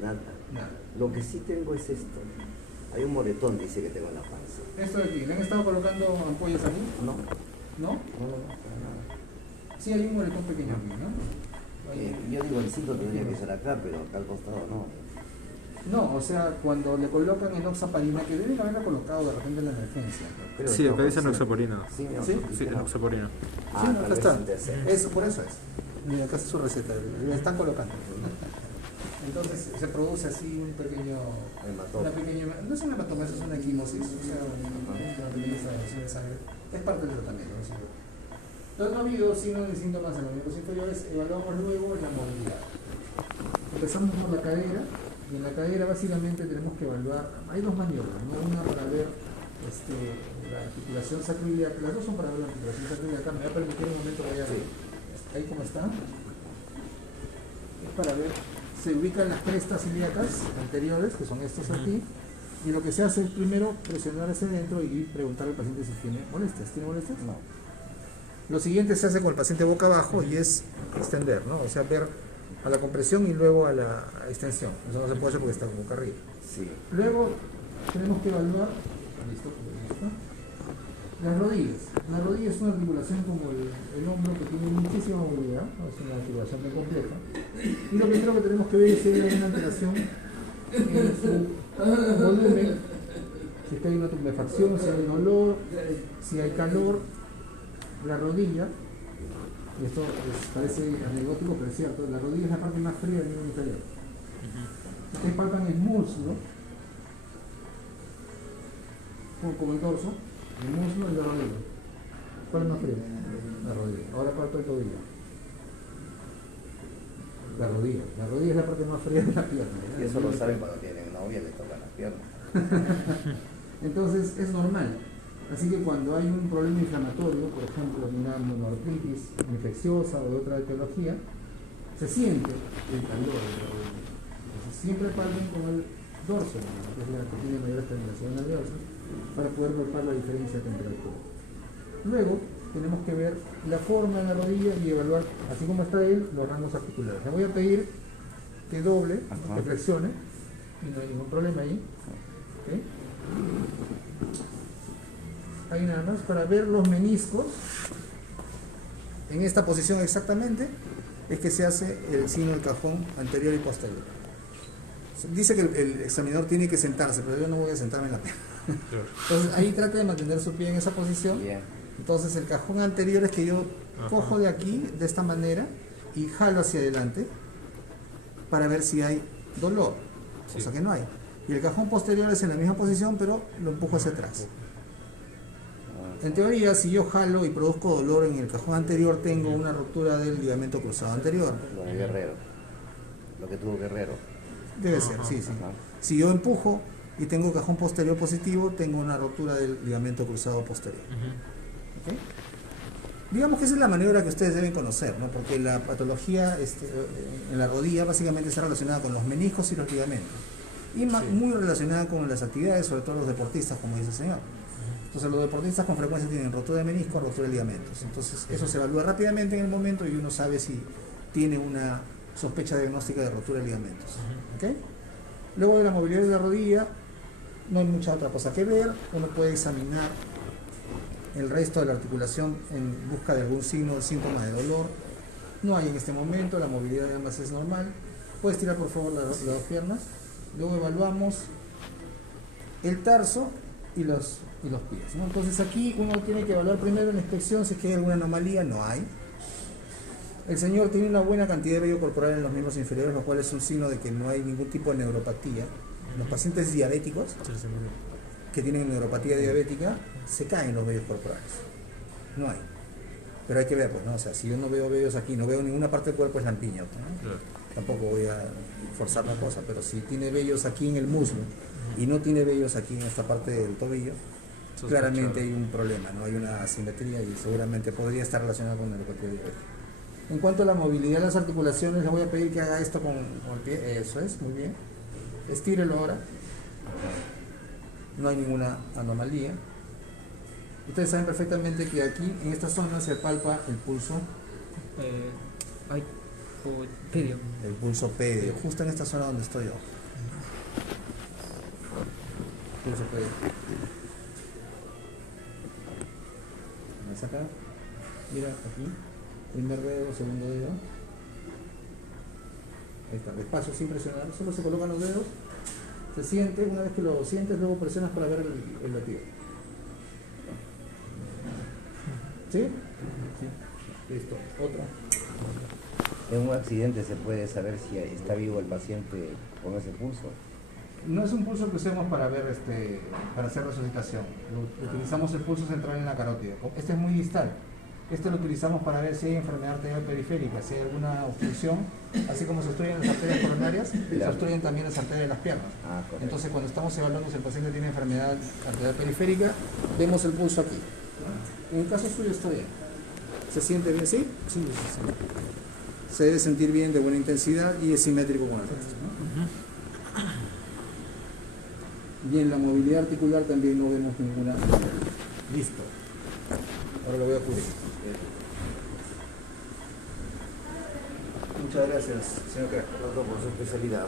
Nada. nada. Lo que sí tengo es esto. Hay un moretón, dice que tengo en la panza. Esto de aquí, ¿le han estado colocando ampollas aquí? No, ¿No? para nada. Sí, hay un moretón pequeño aquí, ¿no? Yo digo, el cinto tendría que ser acá, pero acá al costado no. No, o sea, cuando le colocan enoxaparina, que deben haberla colocado de repente en la emergencia. Creo Sí, que acá dice sí. noxaporina. Sí, ¿Sí? Sí, noxaporina. Sí, no, acá está. Eso. Eso, por eso es. Mira, acá está su receta, le están colocando. Entonces se produce así un pequeño, Hematoma. no es un hematoma, eso es una equimosis, o sea, una pequeña extravasación de sangre. Es parte del tratamiento, ¿no es cierto? Entonces no ha habido signos ni síntomas en los miembros inferiores, evaluamos luego la movilidad. Empezamos por la cadera, y en la cadera básicamente tenemos que evaluar, hay dos maniobras, ¿no? Una para ver la articulación sacroiliaca, las dos son para ver la articulación sacroiliaca, me va a permitir un momento que vaya ahí como está. Es para ver, se ubican las crestas ilíacas anteriores, que son estos aquí, y lo que se hace es primero presionar hacia adentro y preguntar al paciente si tiene molestias. ¿Tiene molestias? No. Lo siguiente se hace con el paciente boca abajo y es extender, ¿no? O sea, ver a la compresión y luego a la extensión. Eso no se puede hacer porque está boca arriba. Sí. Luego tenemos que evaluar, listo. Las rodillas. La rodilla es una articulación como el hombro que tiene muchísima movilidad, ¿no? Es una articulación muy compleja. Y lo primero que tenemos que ver es si hay alguna alteración en su volumen, si es que hay una tumefacción, si hay dolor, si hay calor. La rodilla, y esto parece anecdótico, pero es cierto, la rodilla es la parte más fría del miembro inferior. Ustedes palpan el muslo, como el dorso, el muslo y la rodilla. ¿Cuál es más frío? La rodilla. Ahora palpa el tobillo. La rodilla es la parte más fría de la pierna. Y eso lo saben cuando tienen novia, les tocan las piernas. Entonces es normal. Así que cuando hay un problema inflamatorio, por ejemplo, una monoartritis infecciosa o de otra etiología, se siente el calor de la rodilla. Entonces siempre palpen con el dorso, que es la que tiene mayor terminación nerviosa, para poder palpar la diferencia de temperatura. Luego tenemos que ver la forma de la rodilla y evaluar, así como está él, los rangos articulares. Le voy a pedir que doble, que flexione, y no hay ningún problema ahí. ¿Ok? Ahí nada más para ver los meniscos. En esta posición exactamente es que se hace el signo del cajón anterior y posterior. Dice que el examinador tiene que sentarse, pero yo no voy a sentarme en la pierna. Claro. Entonces ahí trata de mantener su pie en esa posición. Bien. Entonces el cajón anterior es que yo Ajá. cojo de aquí, de esta manera, y jalo hacia adelante para ver si hay dolor, Sí. cosa que no hay. Y el cajón posterior es en la misma posición, pero lo empujo hacia atrás. En teoría, si yo jalo y produzco dolor en el cajón anterior, tengo una ruptura del ligamento cruzado anterior. Lo de Guerrero. Lo que tuvo Guerrero. Debe ser, sí, sí. Ajá. Si yo empujo y tengo cajón posterior positivo, tengo una ruptura del ligamento cruzado posterior. Ujú. ¿Ok? Digamos que esa es la maniobra que ustedes deben conocer, ¿no? Porque la patología en la rodilla básicamente está relacionada con los meniscos y los ligamentos. Y muy relacionada con las actividades, sobre todo los deportistas, como dice el señor. Entonces los deportistas con frecuencia tienen rotura de menisco, rotura de ligamentos. Entonces eso se evalúa rápidamente en el momento y uno sabe si tiene una sospecha diagnóstica de rotura de ligamentos. ¿Ok? Luego de la movilidad de la rodilla, no hay mucha otra cosa que ver. Uno puede examinar el resto de la articulación en busca de algún signo o síntoma de dolor. No hay en este momento, la movilidad de ambas es normal. Puedes tirar por favor las dos piernas. Luego evaluamos el tarso y los pies, ¿no? Entonces aquí uno tiene que evaluar primero en la inspección si es que hay alguna anomalía. No hay. El señor tiene una buena cantidad de vello corporal en los miembros inferiores, lo cual es un signo de que no hay ningún tipo de neuropatía. Los pacientes diabéticos Sí, sí, muy bien. que tienen neuropatía diabética, se caen los vellos corporales. No hay. Pero hay que ver, pues, ¿no? O sea, si yo no veo vellos aquí, no veo ninguna parte del cuerpo, es lampiña, ¿no? Claro. Tampoco voy a forzar la cosa, pero si tiene vellos aquí en el muslo y no tiene vellos aquí en esta parte del tobillo, claramente hay un problema, ¿no? Hay una asimetría y seguramente podría estar relacionada con neuropatía diabética. En cuanto a la movilidad de las articulaciones, le voy a pedir que haga esto con el pie. Eso es, muy bien. Estírelo ahora. No hay ninguna anomalía. Ustedes saben perfectamente que aquí, en esta zona, se palpa el pulso, Ay, pedio. el pulso pédeo, justo en esta zona donde estoy yo. Pulso pédeo. ¿Me saca? Mira, aquí. Primer dedo, segundo dedo. Ahí está, despacio, sin presionar. Solo se colocan los dedos. Se siente, una vez que lo sientes, luego presionas para ver el latido. ¿Sí? Sí. Listo. Otra. En un accidente se puede saber si está vivo el paciente con ese pulso. No es un pulso que usemos para ver para hacer resucitación. Utilizamos el pulso central en la carótida. Este es muy distal. Este lo utilizamos para ver si hay enfermedad arterial periférica, si hay alguna obstrucción, así como se obstruyen las arterias coronarias, se obstruyen también las arterias de las piernas. Correcto. Entonces, cuando estamos evaluando si el paciente tiene enfermedad arterial periférica, vemos el pulso aquí. En el caso suyo está bien. ¿Se siente bien? ¿Sí? Sí, sí, sí. Se debe sentir bien, de buena intensidad y es simétrico con el resto, ¿no? Bien, la movilidad articular también no vemos ninguna. Listo. Ahora lo voy a cubrir. Muchas gracias, señor Crack. Doctor, por su especialidad,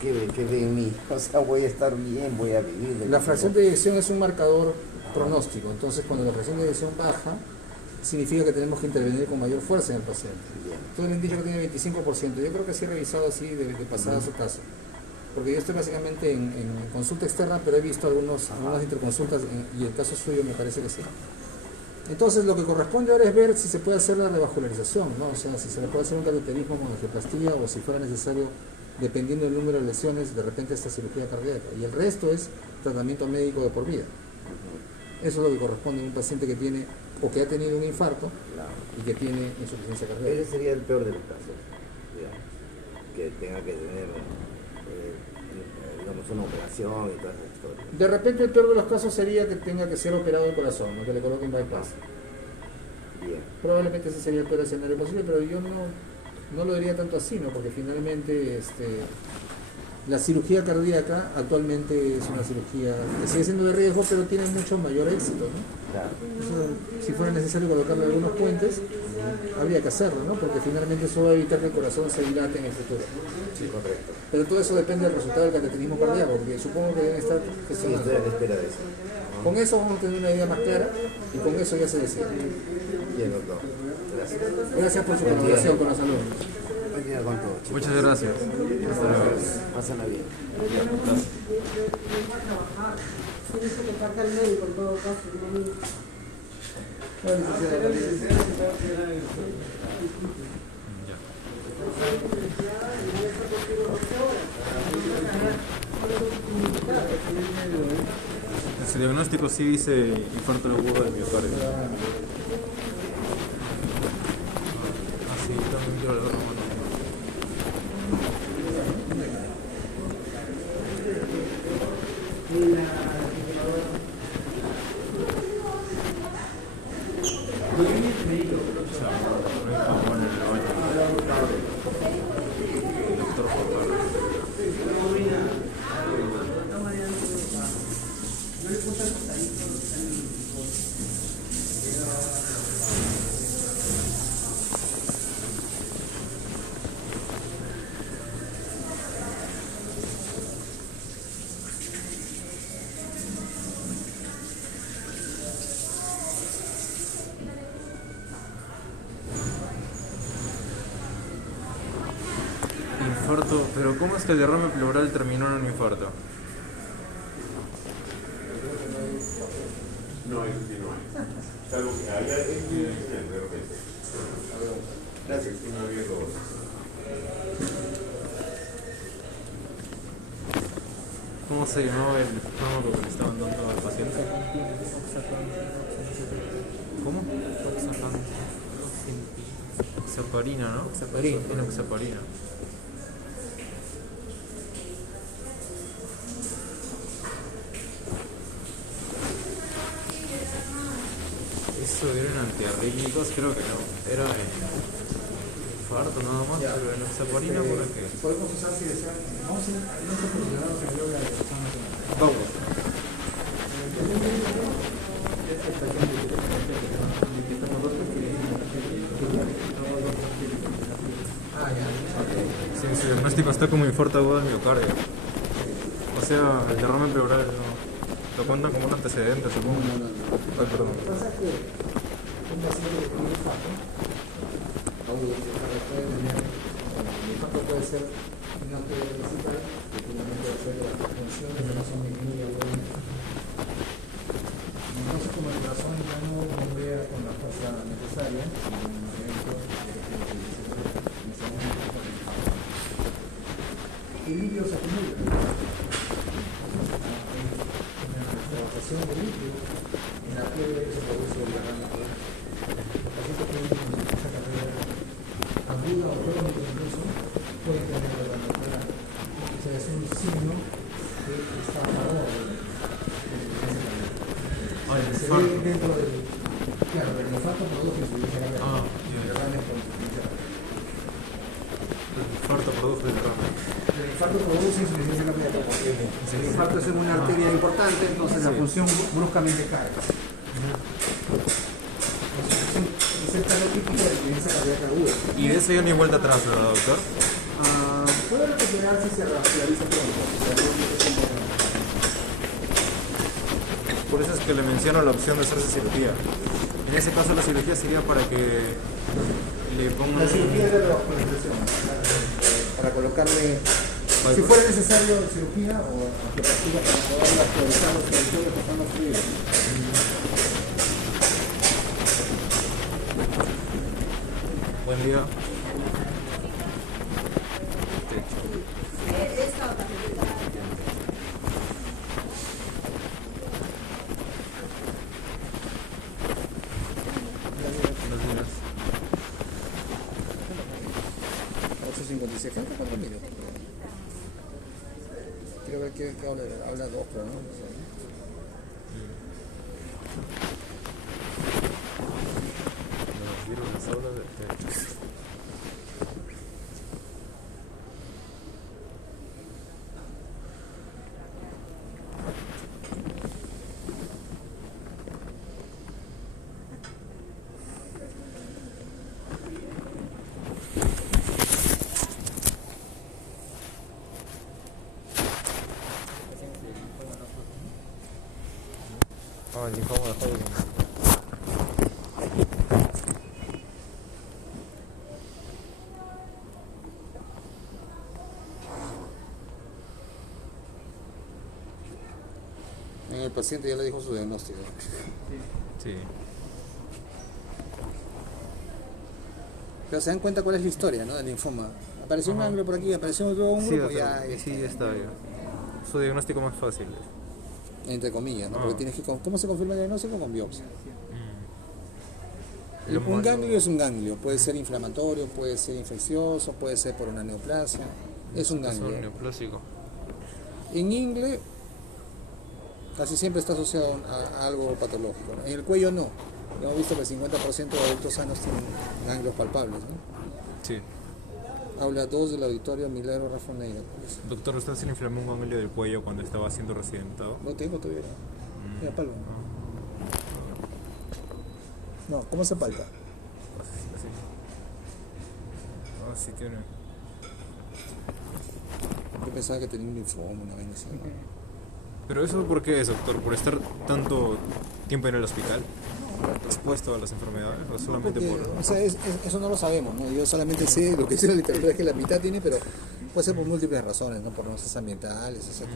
¿qué ve en mí? O sea, voy a estar bien, voy a vivir. La fracción de eyección es un marcador pronóstico, entonces cuando la fracción de eyección baja, significa que tenemos que intervenir con mayor fuerza en el paciente. Tú le han dicho que tiene 25%, yo creo que sí he revisado así de pasada su caso. Porque yo estoy básicamente en consulta externa, pero he visto algunas interconsultas y el caso suyo me parece que sí. Entonces lo que corresponde ahora es ver si se puede hacer la revascularización, ¿no? O sea, si se le puede hacer un cateterismo con angioplastia o si fuera necesario, dependiendo del número de lesiones, de repente esta cirugía cardíaca. Y el resto es tratamiento médico de por vida. Eso es lo que corresponde a un paciente que tiene o que ha tenido un infarto y que tiene insuficiencia cardíaca. Ese sería el peor de los casos, digamos, que tenga que tener digamos, una operación y todas esas historias. De repente el peor de los casos sería que tenga que ser operado el corazón, ¿no? Que le coloquen bypass. Bien. Probablemente ese sería el peor escenario posible, pero yo no lo diría tanto así, ¿no? Porque finalmente, La cirugía cardíaca actualmente es una cirugía que sigue siendo de riesgo, pero tiene mucho mayor éxito, ¿no? Claro. Entonces, si fuera necesario colocarle algunos puentes, habría que hacerlo, ¿no? Porque finalmente eso va a evitar que el corazón se dilate en el futuro. Sí, correcto. Pero todo eso depende del resultado del cateterismo cardíaco, porque supongo que deben estar Sí, gestionando. estoy a la espera de eso. Con eso vamos a tener una idea más clara y con eso ya se decide. Bien, doctor. Gracias. Gracias por su colaboración con la salud. Buen día con todo. Muchas gracias. Hasta luego. Pásala bien. Tienes que cargar el médico en todo caso, ¿no? En su diagnóstico sí dice infarto agudo del miocardio. Ah, sí, también quiero la mano. Infarto, pero ¿cómo es que el derrame pleural terminó en un infarto? No, eso sí no hay. Salvo que haya de repente. Gracias. No había dos. ¿Cómo se llamaba el fármaco que le estaban dando al paciente? ¿Cómo? Oxaparina, ¿no? Enoxaparina. Eso eran antiarrítmicos, creo que no. Era infarto nada más, pero enoxaparina, ¿por qué? Podemos usar si desean. Vamos a ir a nuestro funcionario que creo que la persona que Vamos. Sí, su diagnóstico está como infarto agudo del miocardio. O sea, el derrame pleural no. Lo cuentan como un antecedente, supongo. Ay, perdón. Lo que pasa es que un paciente que tiene infarto agudo, el infarto puede ser una arteria principal, que finalmente puede ser la función del corazón disminuye agudo. Entonces, como el corazón ya no bombea con la fuerza necesaria, en un momento el líquido se acumula. La evacuación del líquido en la arteria que se produce el derrame pleural. El paciente que tiene esa carrera aguda o crónica incluso puede tener derrame pleural. O sea, es un signo que está a favor de se ve dentro del. Claro, el infarto produce insuficiencia cardíaca. El derrame es por insuficiencia cardíaca. El infarto produce el derrame. El infarto produce insuficiencia cardíaca porque el infarto es en una arteria importante, entonces la función bruscamente cae. Es el caso típico de insuficiencia cardíaca aguda. Y de eso ya no hay vuelta atrás, ¿verdad, doctor? Puede recuperar si se realiza pronto. Por eso es que le menciono la opción de hacerse cirugía. En ese caso la cirugía sería para que le pongan... La cirugía es de revascularización, para colocarle, si fuera necesario cirugía o que practica para poder actualizar los productores que están más fluidos. Buen día. Buenos días. 8:56, falta 4 minutos. Quiero ver qué habla Doctor, ¿no? Nos dieron las aulas del techo. Oh, el linfoma de Hodgkin. El paciente ya le dijo su diagnóstico. Sí. Pero se dan cuenta cuál es la historia, ¿no? Del linfoma. Apareció un ganglio por aquí, apareció otro Sí, hongo, o sea, sí, ya está ya. Su diagnóstico más fácil. entre comillas, ¿no? Porque tienes que... ¿Cómo se confirma el diagnóstico? Con biopsia. Lo Un malo- ganglio es un ganglio, puede ser inflamatorio, puede ser infeccioso, puede ser por una neoplasia. Es un Es un ganglio. neoplásico. En ingle casi siempre está asociado a algo patológico, ¿no? En el cuello no. Hemos visto que el 50% de adultos sanos tienen ganglios palpables, ¿no? Sí. Aula 2 del auditorio Milagro Rafa Neira. Doctor, ¿usted se le inflamó un ganglio del cuello cuando estaba siendo residentado? No tengo todavía. Mira, palmo. No, ¿cómo se palpa? Así. Ah, sí tiene. Yo pensaba que tenía un linfoma, una vaina así. ¿Pero eso por qué es, doctor? ¿Por estar tanto tiempo en el hospital? ¿Expuesto a las enfermedades? ¿O solamente Porque, por...? o sea, eso no lo sabemos, ¿no? Yo solamente sé, lo que sé de la literatura es que la mitad tiene, pero puede ser por múltiples razones, ¿no? Por razones ambientales, etc.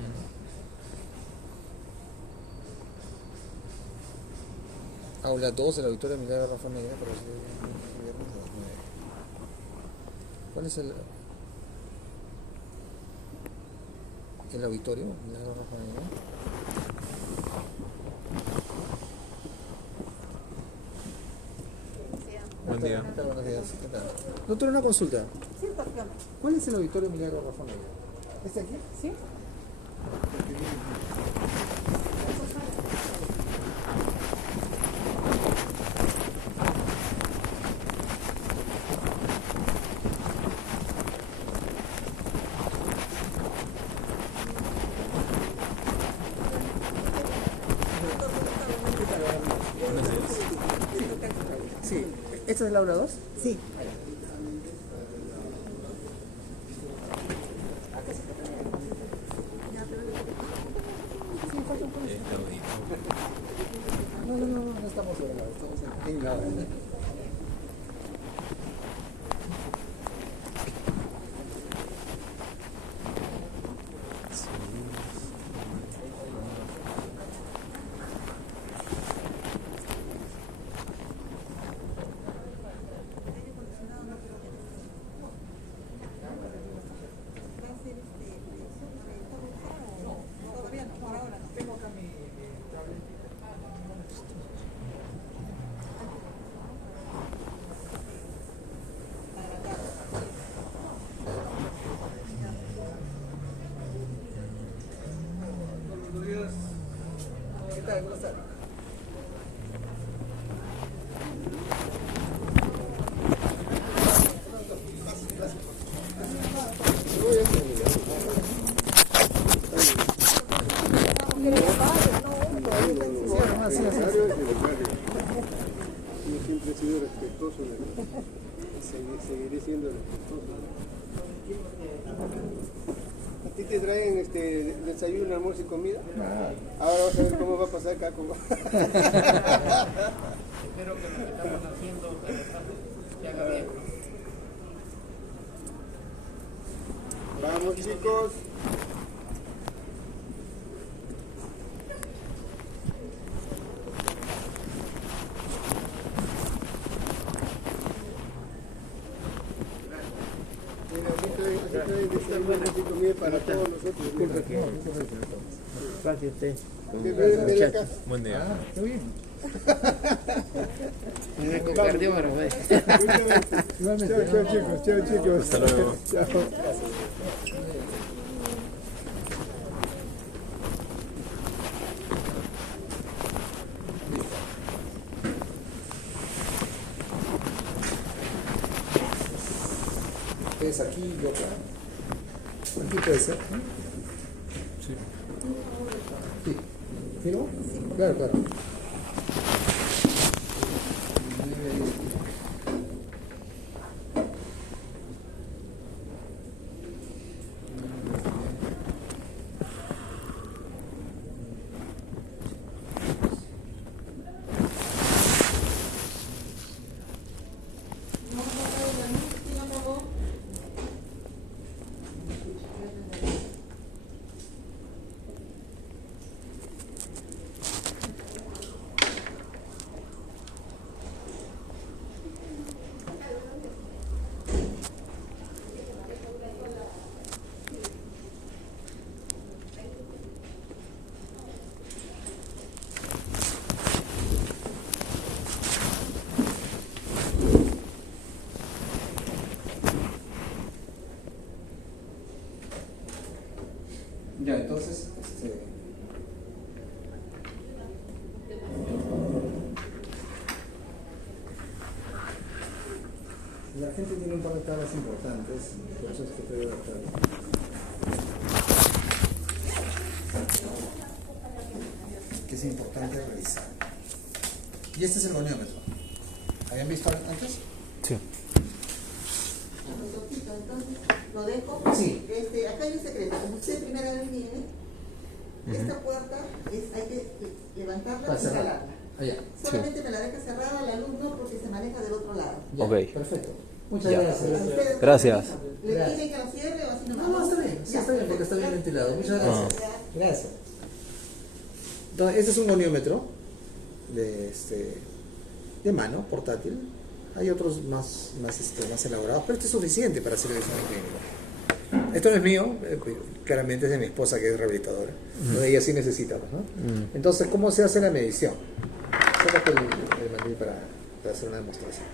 Aula 2 del auditorio Milagro Rafa Neira, pero es viernes a las 9. ¿Cuál es el auditorio Milagro Rafa Neira? Buen día. ¿Qué tal? Buenos días. ¿Qué tal? Doctor, una consulta. Sí, dígame. ¿Cuál es el auditorio Milagro Rafa Neira? ¿Este aquí? Sí. Buenos días. Sí. ¿Este es el aula 2? Sí. No estamos sobre el lado, estamos en lado. ¿Qué tal? ¿Cómo están? Yo siempre he sido respetuoso y seguiré siendo respetuoso. ¿A ti te traen desayuno, almuerzo y comida? Ahora vas a ver cómo va a pasar acá. Espero que lo que estamos haciendo se haga bien. Vamos, chicos. Mira, aquí traen desayuno, almuerzo y comida para todos nosotros. Gracias a usted. Ven la casa. Buen día. Está bien. Me compartió, pero bueno. Igualmente. Chao, chicos. Chao, chicos. Hasta luego. Chao. Es aquí y yo acá. Aquí puede ser. Sí. Sí. ¿Firmo? Claro, claro. gente tiene un par de tablas importantes, por eso es que estoy adaptando. Que es importante revisar. Y este es el goniómetro. ¿Habían visto antes? Sí. Entonces, lo dejo. Sí. Acá hay un secreto. Como usted primera vez viene, esta puerta hay que levantarla Para y cerrar. jalarla. Allá. Solamente me la deja cerrada la luz no porque se maneja del otro lado. Ya, Ok. perfecto. Muchas Ya. gracias. Ustedes Gracias. ¿Le Gracias. piden que la cierre o así nomás? No, está bien, sí, está bien, porque está bien ventilado. Muchas gracias. Gracias. Entonces, este es un goniómetro de mano, portátil. Hay otros más elaborados, pero este es suficiente para hacer el examen clínico. Esto no es mío, claramente es de mi esposa que es rehabilitadora. Entonces, ella sí necesita, ¿no? Entonces, ¿cómo se hace la medición? Sácate el mandil para hacer una demostración.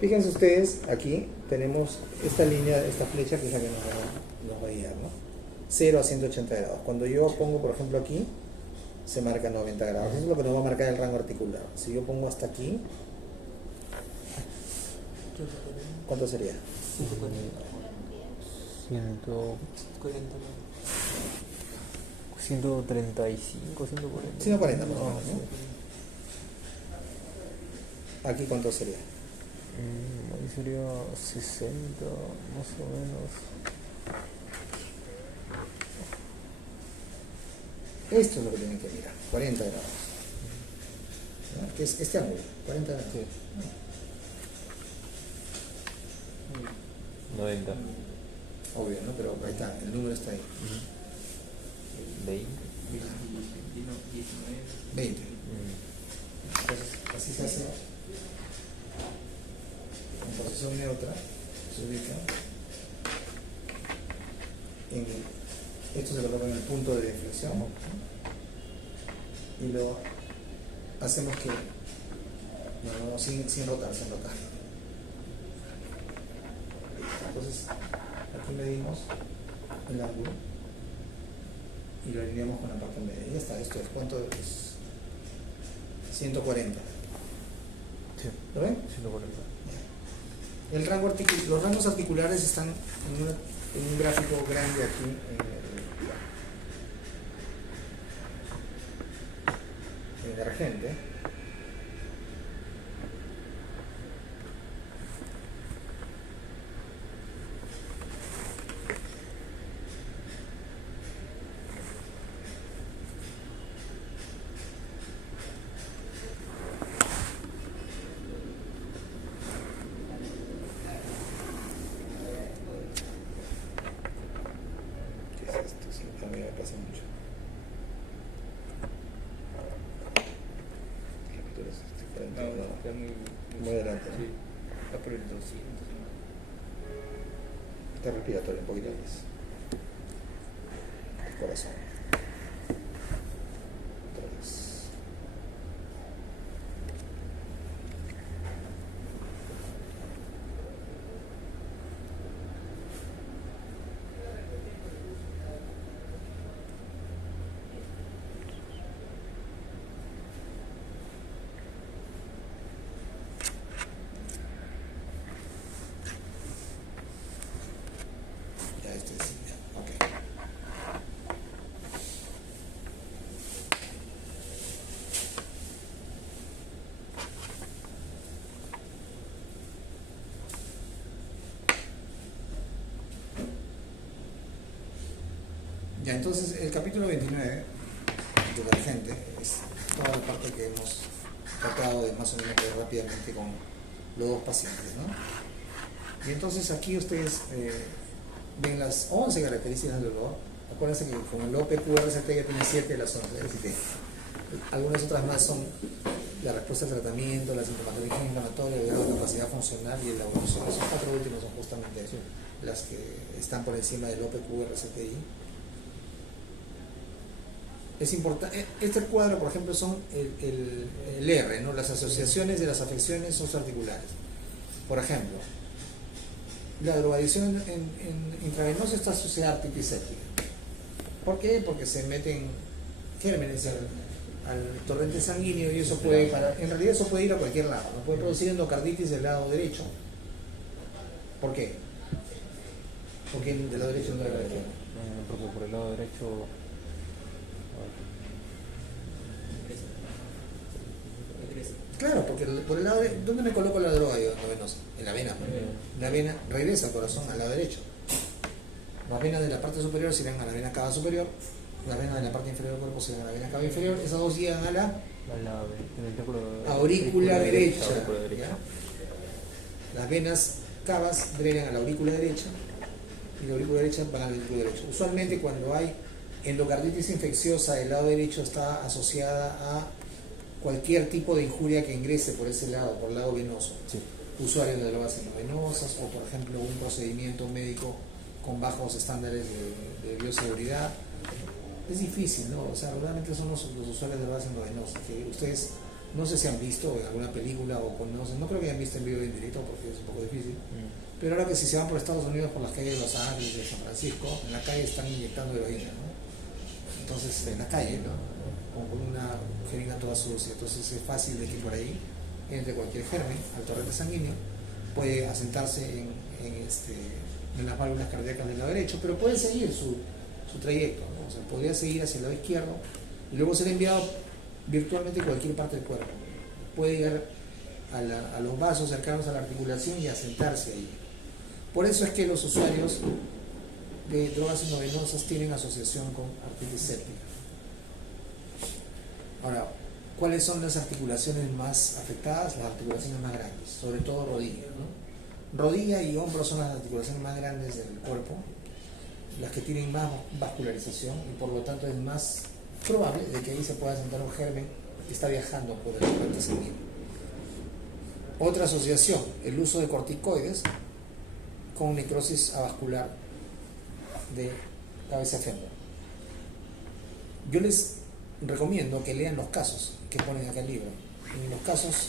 Fíjense ustedes, aquí tenemos esta línea, esta flecha que es la que nos va a guiar, ¿no? 0 a 180 grados. Cuando yo pongo, por ejemplo, aquí, se marca 90 grados. Eso es lo que nos va a marcar el rango articular. Si yo pongo hasta aquí, ¿cuánto sería? 135, 140. 140 más o menos, ¿no? ¿Aquí cuánto sería? Ahí sería 60, más o menos. Esto es lo que tienen que mirar, 40 grados. ¿No? Que es este ángulo, 40 grados. 90. Obvio, ¿no? Pero ahí está, el número está ahí. 20. 20. Entonces, así se hace en posición neutra, se ubica. Esto se coloca en el punto de inflexión y lo hacemos que sin rotar. Entonces, aquí medimos el ángulo y lo alineamos con la parte media. Y ya está, esto es ¿cuánto es? 140. Sí. ¿Lo ven? 140. Los rangos articulares están en un gráfico grande aquí en el argente. Pasa mucho. Muy adelante. Sí, está por el 200. Está respiratorio, un poquito más. El corazón. 3. Ya este es, ya, ok. Ya, entonces el capítulo 29 de la gente es toda la parte que hemos tratado de más o menos ver rápidamente con los dos pacientes, ¿no? Y entonces aquí ustedes ven las 11 características del dolor. Acuérdense que con el OPQRCT ya tiene 7 de las 11, es decir, algunas otras más son la respuesta al tratamiento, la sintomatología inflamatoria, la capacidad funcional y la evolución. Esos 4 últimos son justamente las que están por encima del OPQRCTI. Es importante, este cuadro, por ejemplo, son el R, ¿no? Las asociaciones de las afecciones osteoarticulares. Por ejemplo, la drogadicción intravenosa está asociada a artritis séptica. ¿Por qué? Porque se meten gérmenes al torrente sanguíneo y eso puede parar. En realidad eso puede ir a cualquier lado, ¿no? Puede producir endocarditis del lado derecho. ¿Por qué? Porque del lado derecho no del lado izquierdo. Porque por el lado derecho. Claro, porque por el lado de, ¿dónde me coloco la droga yo, no venosa? En la vena. La vena regresa al corazón, al lado derecho. Las venas de la parte superior se irán a la vena cava superior, las venas de la parte inferior del cuerpo se irán a la vena cava inferior, esas dos llegan a la aurícula derecha. ¿Ya? Las venas cavas drenan a la aurícula derecha y la aurícula derecha van al aurículo derecho. Usualmente cuando hay endocarditis infecciosa del lado derecho está asociada a cualquier tipo de injuria que ingrese por ese lado, por el lado venoso. Sí. Usuarios de drogas venosas o por ejemplo un procedimiento médico con bajos estándares de bioseguridad. Es difícil, ¿no? O sea, realmente son los usuarios de drogas endovenosas, que ustedes no sé si han visto en alguna película o conocen, no creo que hayan visto en vivo y en directo porque es un poco difícil, pero ahora que si se van por Estados Unidos, por las calles de Los Ángeles, de San Francisco, en la calle están inyectando heroína, ¿no? Entonces, en la calle, ¿no? Como con una jeringa toda sucia, entonces es fácil de que por ahí entre cualquier germen al torrente sanguíneo, puede asentarse en las válvulas cardíacas del lado derecho, pero puede seguir su trayecto, ¿no? O sea, podría seguir hacia el lado izquierdo y luego ser enviado virtualmente a cualquier parte del cuerpo. Puede llegar a los vasos cercanos a la articulación y asentarse ahí. Por eso es que los usuarios de drogas endovenosas tienen asociación con artritis séptica. Ahora, ¿cuáles son las articulaciones más afectadas? Las articulaciones más grandes, sobre todo rodilla, ¿no? Rodilla y hombro son las articulaciones más grandes del cuerpo, las que tienen más vascularización y por lo tanto es más probable de que ahí se pueda sentar un germen que está viajando por el torrente sanguíneo. Otra asociación, el uso de corticoides con necrosis avascular de cabeza fémur. Yo les recomiendo que lean los casos que ponen acá en el libro. En los casos,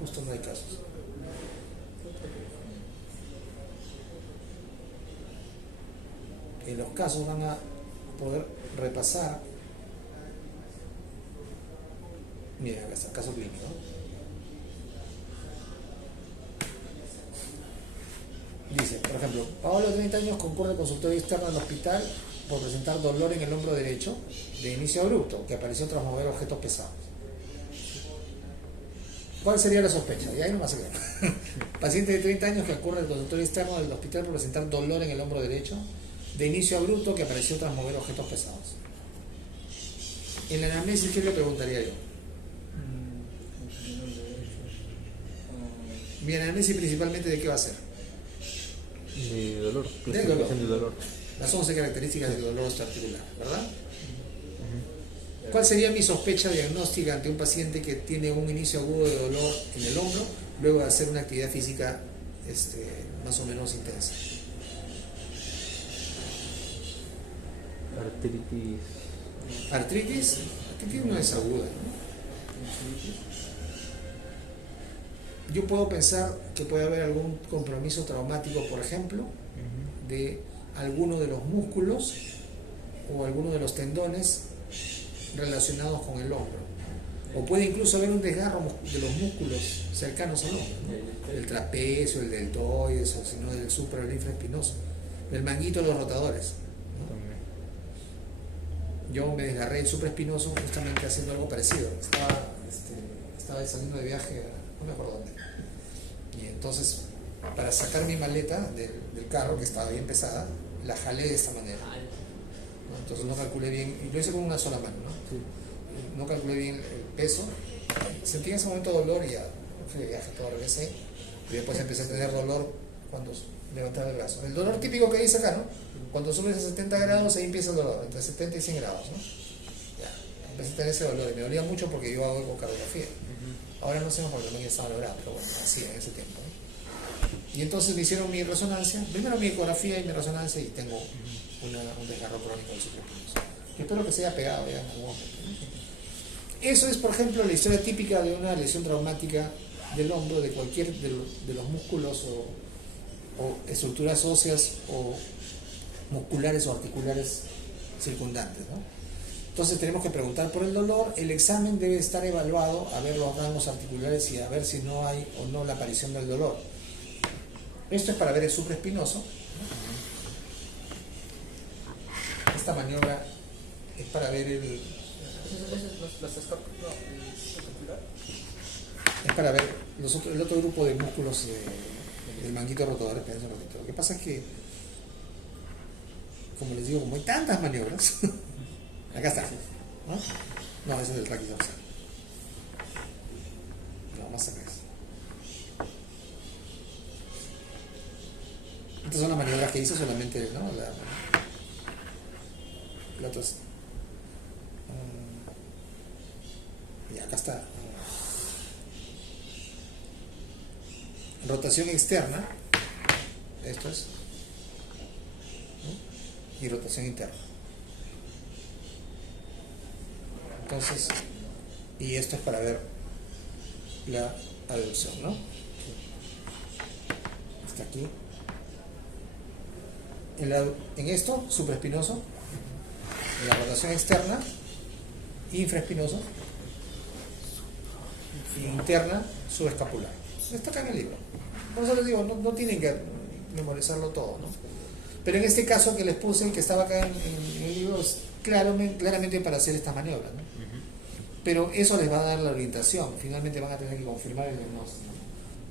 justo no hay casos. En los casos van a poder repasar. Miren, acá está, caso clínico. Dice, por ejemplo, Paolo de 30 años concurre al consultorio externo del hospital por presentar dolor en el hombro derecho de inicio abrupto, que apareció tras mover objetos pesados. ¿Cuál sería la sospecha? Y ahí no más se queda. Paciente de 30 años que concurre al consultorio externo del hospital por presentar dolor en el hombro derecho de inicio abrupto que apareció tras mover objetos pesados. En la anamnesis, ¿qué le preguntaría yo? Mi anamnesis principalmente de qué va a ser. De dolor. Del dolor. De dolor. Las 11 características del dolor osteoarticular, ¿verdad? ¿Cuál sería mi sospecha diagnóstica ante un paciente que tiene un inicio agudo de dolor en el hombro luego de hacer una actividad física más o menos intensa? Artritis. Artritis no es aguda, ¿no? Yo puedo pensar que puede haber algún compromiso traumático, por ejemplo, de alguno de los músculos o alguno de los tendones relacionados con el hombro. O puede incluso haber un desgarro de los músculos cercanos al hombro, ¿no? El trapecio, el deltoides, o si no del supra o el infraespinoso, el manguito de los rotadores, ¿no? Yo me desgarré el supraespinoso justamente haciendo algo parecido. Estaba saliendo de viaje, no me acuerdo dónde. Y entonces, para sacar mi maleta del carro, que estaba bien pesada, la jalé de esta manera, ¿no? Entonces no calculé bien, y lo hice con una sola mano, ¿no? Sí. No calculé bien el peso, sentí en ese momento dolor y ya fui de viaje, todo regresé, y después empecé a tener dolor cuando levantaba el brazo. El dolor típico que dice acá, ¿no? Cuando subes a 70 grados, ahí empieza el dolor, entre 70 y 100 grados, ¿no? Ya, empecé a tener ese dolor y me dolía mucho porque yo hago ecocardiografía. Ahora no sé por qué no estaba logrado, pero bueno, así en ese tiempo, ¿no? Y entonces me hicieron mi resonancia, primero mi ecografía y mi resonancia, y tengo un desgarro crónico del supraespinoso, que espero que se haya pegado ya en algún momento, ¿no? Eso es, por ejemplo, la historia típica de una lesión traumática del hombro, de cualquier de los músculos o estructuras óseas o musculares o articulares circundantes, ¿no? Entonces tenemos que preguntar por el dolor. El examen debe estar evaluado a ver los rangos articulares y a ver si no hay o no la aparición del dolor. Esto es para ver el supraespinoso. Esta maniobra es para ver el... Es para ver el otro grupo de músculos del manguito rotador. Espérense un ratito. Lo que pasa es que, como les digo, como hay tantas maniobras, acá está. ¿No? No, ese es el traquidorsal. No, más acá es. Estas son las maniobras que hizo solamente, ¿no? La otra es, y acá está. Rotación externa, esto es, ¿no? Y rotación interna. Entonces, y esto es para ver la aducción, ¿no? Está aquí. En esto, supraespinoso. En la rotación externa, infraespinoso. Y interna, subescapular. Está acá en el libro. Por eso les digo, no tienen que memorizarlo todo, ¿no? Pero en este caso que les puse, que estaba acá en el libro, es claramente para hacer estas maniobras, ¿no? Pero eso les va a dar la orientación. Finalmente van a tener que confirmar el diagnóstico.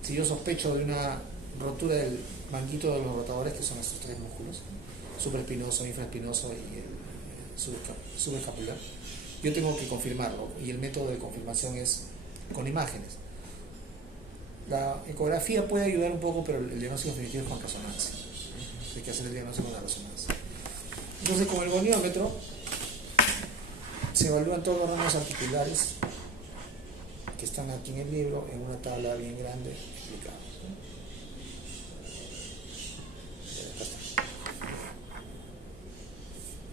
Si yo sospecho de una rotura del manguito de los rotadores, que son estos tres músculos, supraespinoso, infraespinoso y el subescapular, yo tengo que confirmarlo, y el método de confirmación es con imágenes. La ecografía puede ayudar un poco, pero el diagnóstico definitivo es con resonancia. Hay que hacer el diagnóstico con la resonancia. Entonces, con el goniómetro se evalúan todos los ramos articulares que están aquí en el libro, en una tabla bien grande explicados, ¿no? Acá está.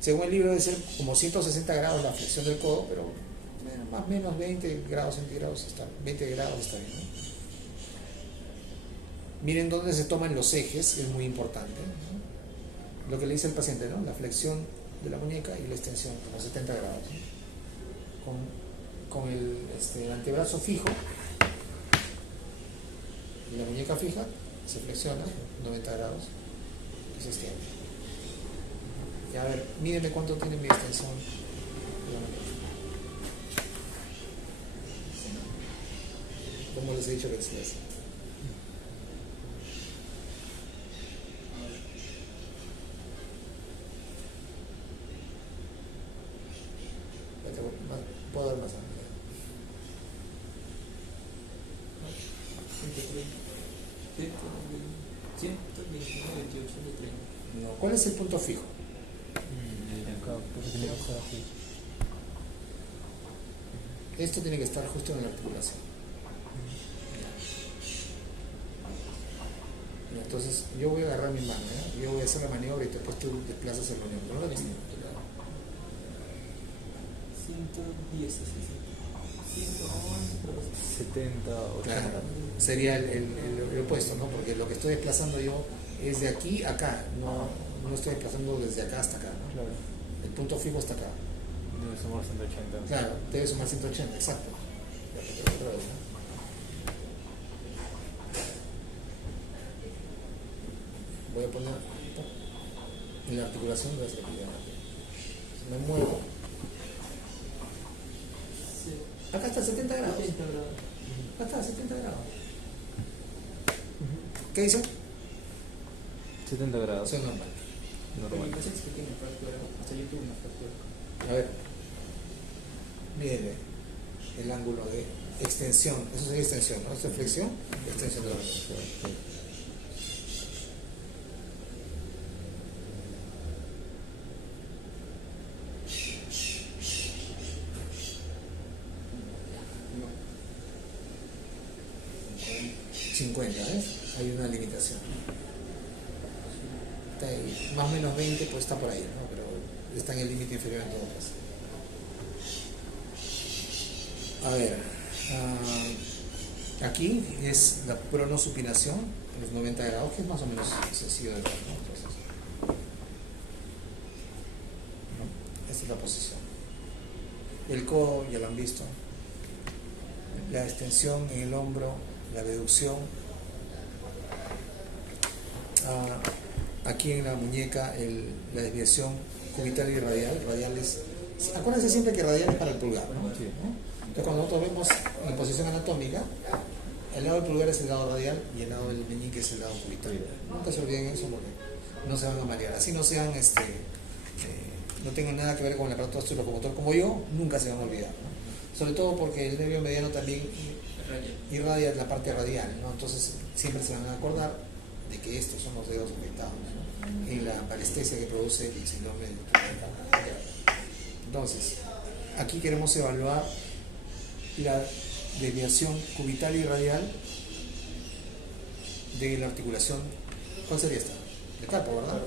Según el libro debe ser como 160 grados la flexión del codo, pero más o menos 20 grados centígrados está, 20 grados está bien, ¿no? Miren dónde se toman los ejes, es muy importante, ¿no? Lo que le dice el paciente, ¿no? La flexión de la muñeca y la extensión, como 70 grados, ¿no? Con el antebrazo fijo y la muñeca fija, se flexiona 90 grados y se extiende. Y a ver, mírenme cuánto tiene mi extensión de la muñeca. ¿Cómo les he dicho que se hace? Puedo dar más amplio. No. ¿Cuál es el punto fijo? Esto tiene que estar justo en la articulación. Entonces yo voy a agarrar mi mano, ¿eh? Yo voy a hacer la maniobra y después tú desplazas el goniómetro. ¿No lo viste? 110, 70, 80. Claro, sería el opuesto, ¿no? Porque lo que estoy desplazando yo es de aquí a acá, no estoy desplazando desde acá hasta acá, ¿no? Claro. El punto fijo está acá. Debe sumar 180. Claro, debe sumar 180, exacto. Otra vez, ¿no? Voy a poner en la articulación de la extremidad. Me muevo. Acá está 70 grados. Acá está 70 grados. ¿Qué dice? 70 grados. Eso es normal. Normal. A ver. Mire el ángulo de extensión. Eso sería extensión, ¿no? Esto es flexión, extensión de la mano. 50, ¿ves? Hay una limitación. Está ahí, más o menos 20, pues está por ahí, ¿no? Pero está en el límite inferior en todo caso. A ver, aquí es la pronosupinación, los 90 grados, que es más o menos sencillo de ver, ¿no? Entonces, Esta es la posición. El codo ya lo han visto. La extensión en el hombro, la deducción. Aquí en la muñeca la desviación cubital y radial. Acuérdense siempre que radial es para el pulgar, ¿no? Entonces cuando nosotros vemos en posición anatómica, el lado del pulgar es el lado radial y el lado del meñique es el lado cubital. Nunca se olviden eso porque no se van a marear. Así no sean, no tengan nada que ver con el aparato locomotor como yo, nunca se van a olvidar, ¿no? Sobre todo porque el nervio mediano también irradia la parte radial, ¿no? Entonces siempre se van a acordar de que estos son los dedos afectados, ¿no? En la parestesia que produce el síndrome de Tourette. Entonces, aquí queremos evaluar la desviación cubital y radial de la articulación. ¿Cuál sería esta? De carpo, ¿verdad?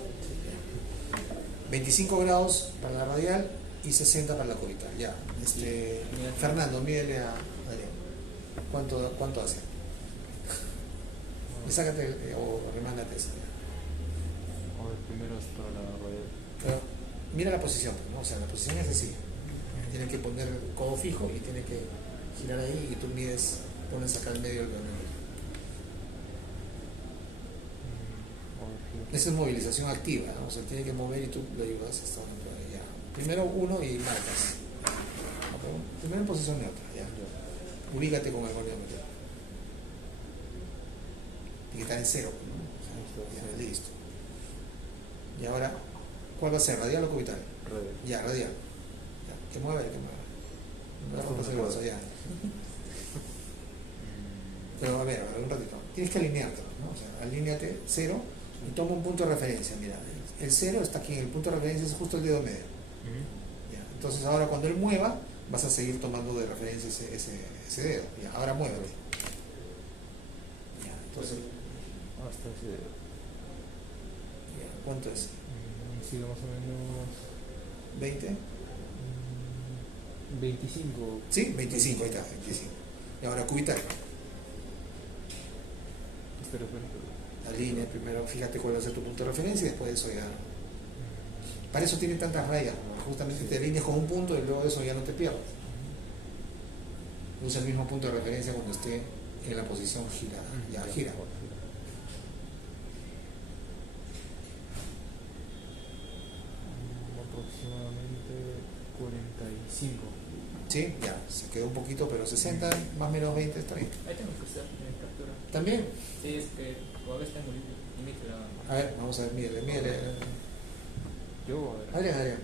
25 grados para la radial y 60 para la cubital. Ya. Fernando, mídele a Adrián. ¿Cuánto hace? Y sácate o remándate esa. Primero hasta la radial. Pero mira la posición, ¿no? O sea, la posición es así. Tiene que poner el codo fijo y tiene que girar ahí y tú pones acá al medio del cronómetro. Esa es movilización activa, ¿no? O sea, tiene que mover y tú lo ayudas hasta donde ya. Primero uno y marcas. Primero en posición neutra, ya. Ubícate con el goniómetro. Tiene que estar en cero, ¿no? Ya, listo. Y ahora, ¿cuál va a ser? ¿Radial o cubital? Radial. Ya, radial. Ya. Que mueva, que mueva. No rompas el brazo, ya. Pero a ver, un ratito. Tienes que alinearte, ¿no? O sea, alíneate, cero, y toma un punto de referencia. Mira, el cero está aquí, el punto de referencia es justo el dedo medio. Ya. Entonces ahora cuando él mueva, vas a seguir tomando de referencia ese dedo. Ya, ahora muévelo. Ya, entonces, Hasta ese dedo. ya, ¿cuánto es? Sí, más o menos. ¿20? 25. Sí, 25, ahí está, 25. Y ahora cubital. Espera. Alinea primero, fíjate cuál va a ser tu punto de referencia y después de eso ya. Para eso tienen tantas rayas, ¿no? Justamente te alineas con un punto y luego de eso ya no te pierdes. Usa el mismo punto de referencia cuando esté en la posición girada. Ya, gira. Aproximadamente 45. Sí, ya, se quedó un poquito, pero 60 más o menos 20 está bien. Ahí tengo que estar en captura. ¿También? Sí, es que a veces tengo límite la... A ver, vamos a ver, mídele. Yo, a ver. Adrián.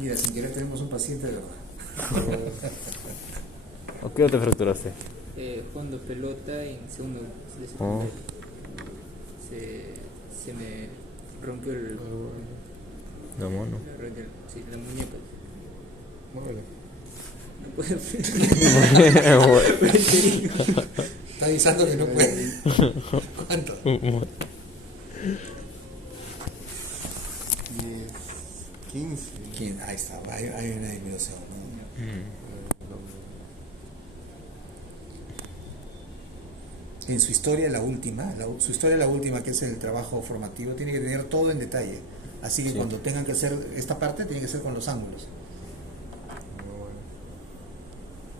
Mira, sin querer tenemos un paciente de verdad. ¿A qué hora te fracturaste? Jugando pelota en segundo de Oh. secundaria. Se me rompió La mano. la muñeca. Muévelo. No puedo. Está avisando que no puede. ¿Cuánto? 15. Ahí está, hay una disminución, ¿no? En su historia la última, que es el trabajo formativo, tiene que tener todo en detalle. Así que cuando tengan que hacer esta parte, tiene que ser con los ángulos.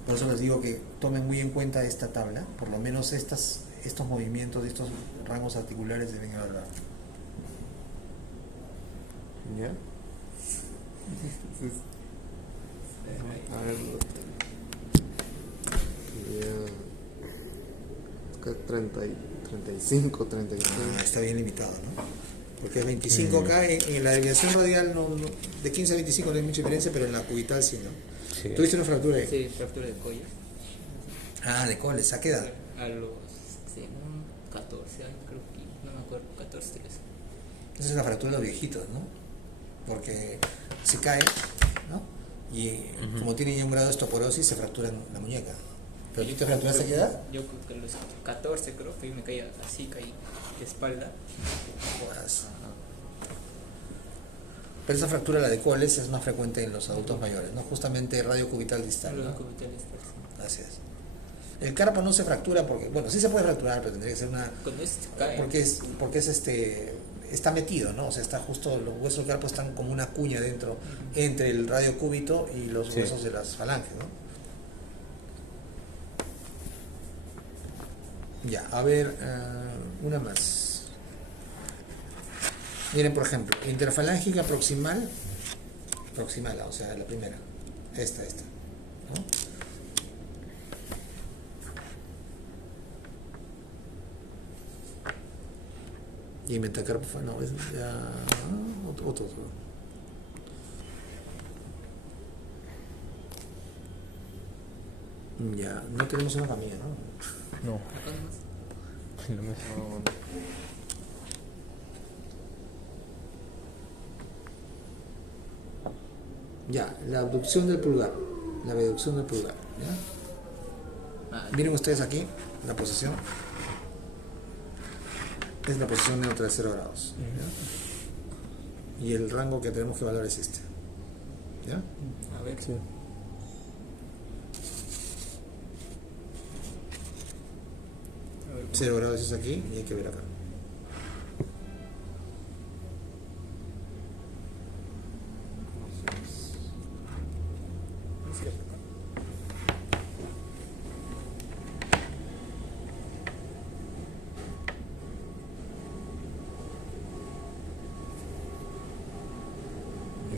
Por eso les digo que tomen muy en cuenta esta tabla, por lo menos estos movimientos, estos rangos articulares deben evaluar. ¿Ya? A ver, acá 30, 35, 36. Está bien limitado, ¿no? Porque es 25 acá, en la desviación radial de 15 a 25 no hay mucha diferencia, pero en la cubital sí, ¿no? Sí. ¿Tuviste una fractura ahí? Sí, fractura de cuello. Ah, ¿de coles? ¿A qué edad? A los 14 años, creo que, no me acuerdo, 14, 13. Esa es la fractura de los viejitos, ¿no? Porque se cae, ¿no? Y como tiene ya un grado de osteoporosis, se fractura la muñeca. ¿Pero tú te fracturaste a qué edad? Yo creo que a los 14, creo que me caía así, caí de espalda. Pero esa fractura, la de coles, es más frecuente en los adultos mayores, ¿no? Justamente radio cubital distal, ¿no? Gracias. El carpo no se fractura porque, bueno, sí se puede fracturar, pero tendría que ser una... Cuando se cae. Porque es está metido, ¿no? O sea, está justo, los huesos del carpo están como una cuña dentro, entre el radio cúbito y los Sí. huesos de las falanges, ¿no? Ya, a ver, una más. Miren, por ejemplo, interfalángica proximal, o sea, la primera, esta, ¿no? Y metacarpo, no, es ya otro. Ya, no tenemos una camilla, ¿no? No. Acá nomás. No me- Ya, la abducción del pulgar, la abducción del pulgar, ¿ya? Ah, Miren ustedes aquí la posición. Es la posición neutra de 0 grados. ¿Ya? Y el rango que tenemos que evaluar es este. ¿Ya? a ver. Sí. A ver. 0 grados es aquí y hay que ver acá.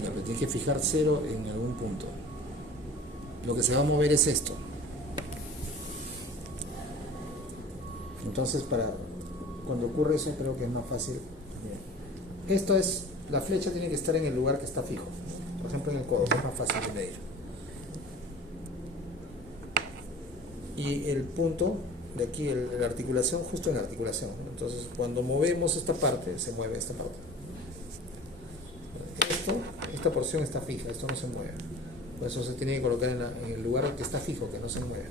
Ya, pero tienes que fijar 0 en algún punto. Lo que se va a mover es esto. Entonces, cuando ocurre eso, creo que es más fácil. Esto es, la flecha tiene que estar en el lugar que está fijo. Por ejemplo, en el codo, que es más fácil de medir. Y el punto de aquí, la articulación, justo en la articulación. Entonces, cuando movemos esta parte, se mueve esta parte. Esta porción está fija, esto no se mueve. Por eso se tiene que colocar en el lugar que está fijo, que no se mueve.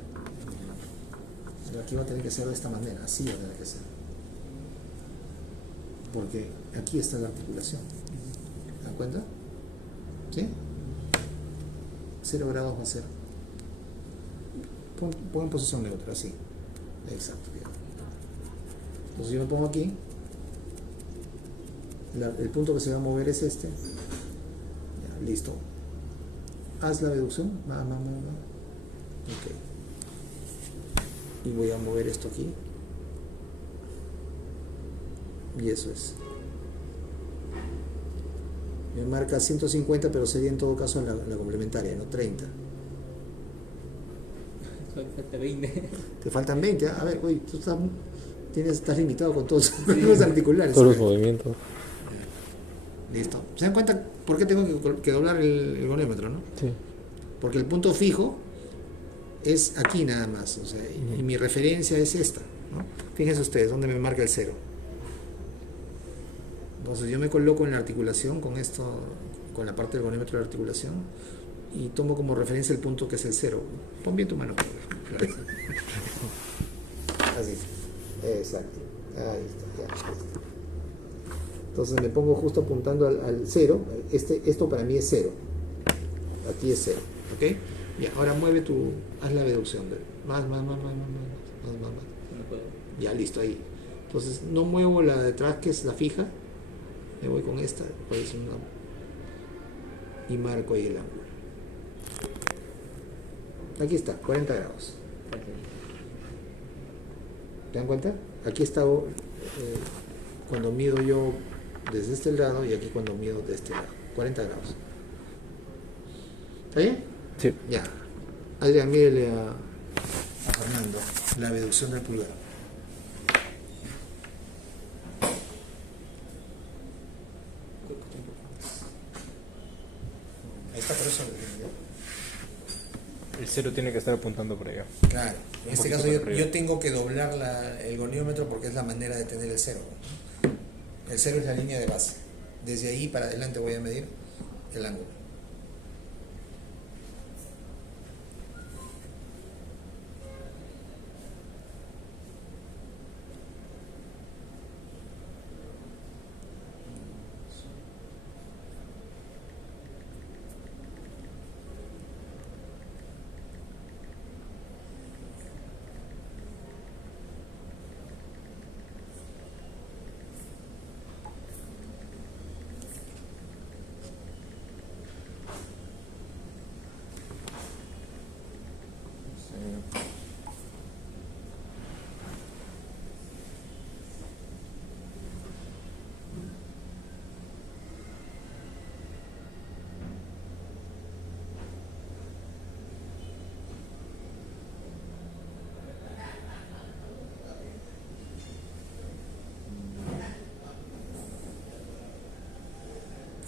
Aquí va a tener que ser de esta manera, así va a tener que ser. Porque aquí está la articulación. ¿Se dan cuenta? ¿Sí? 0 grados va a ser. Pon en posición neutra, así. Exacto. Ya. Entonces yo me pongo aquí. El punto que se va a mover es este. Ya, listo. Haz la deducción. Ok. Y voy a mover esto aquí. Y eso es. Me marca 150, pero sería en todo caso la complementaria, no 30. Solo falta 20. Te faltan 20. A ver, oye, tú estás limitado con todos los articulares. Todos los movimientos. Listo. ¿Se dan cuenta por qué tengo que doblar el goniómetro, no? Sí. Porque el punto fijo es aquí nada más, o sea, y mi referencia es esta, ¿no? Fíjense ustedes, ¿dónde me marca el 0? Entonces yo me coloco en la articulación con esto, con la parte del goniómetro de la articulación, y tomo como referencia el punto que es el 0. Pon bien tu mano. Así, exacto. Ahí está, ya. Entonces me pongo justo apuntando al 0. Esto para mí es 0. Aquí es 0, ¿ok? Y ahora mueve haz la deducción. Más. No puedo. Ya, listo, ahí. Entonces no muevo la de atrás, que es la fija. Me voy con esta, pues y marco ahí el ángulo. Aquí está, 40 grados. ¿Te dan cuenta? Aquí está cuando mido yo desde este lado y aquí cuando mido de este lado. 40 grados. ¿Está bien? Sí. Ya. Adrián, mírele a Fernando la abducción del pulgar. Ahí está, por eso. El 0 tiene que estar apuntando por allá. Claro. En Un este poquito caso para yo arriba. tengo que doblar el goniómetro porque es la manera de tener el 0. El 0 es la línea de base. Desde ahí para adelante voy a medir el ángulo.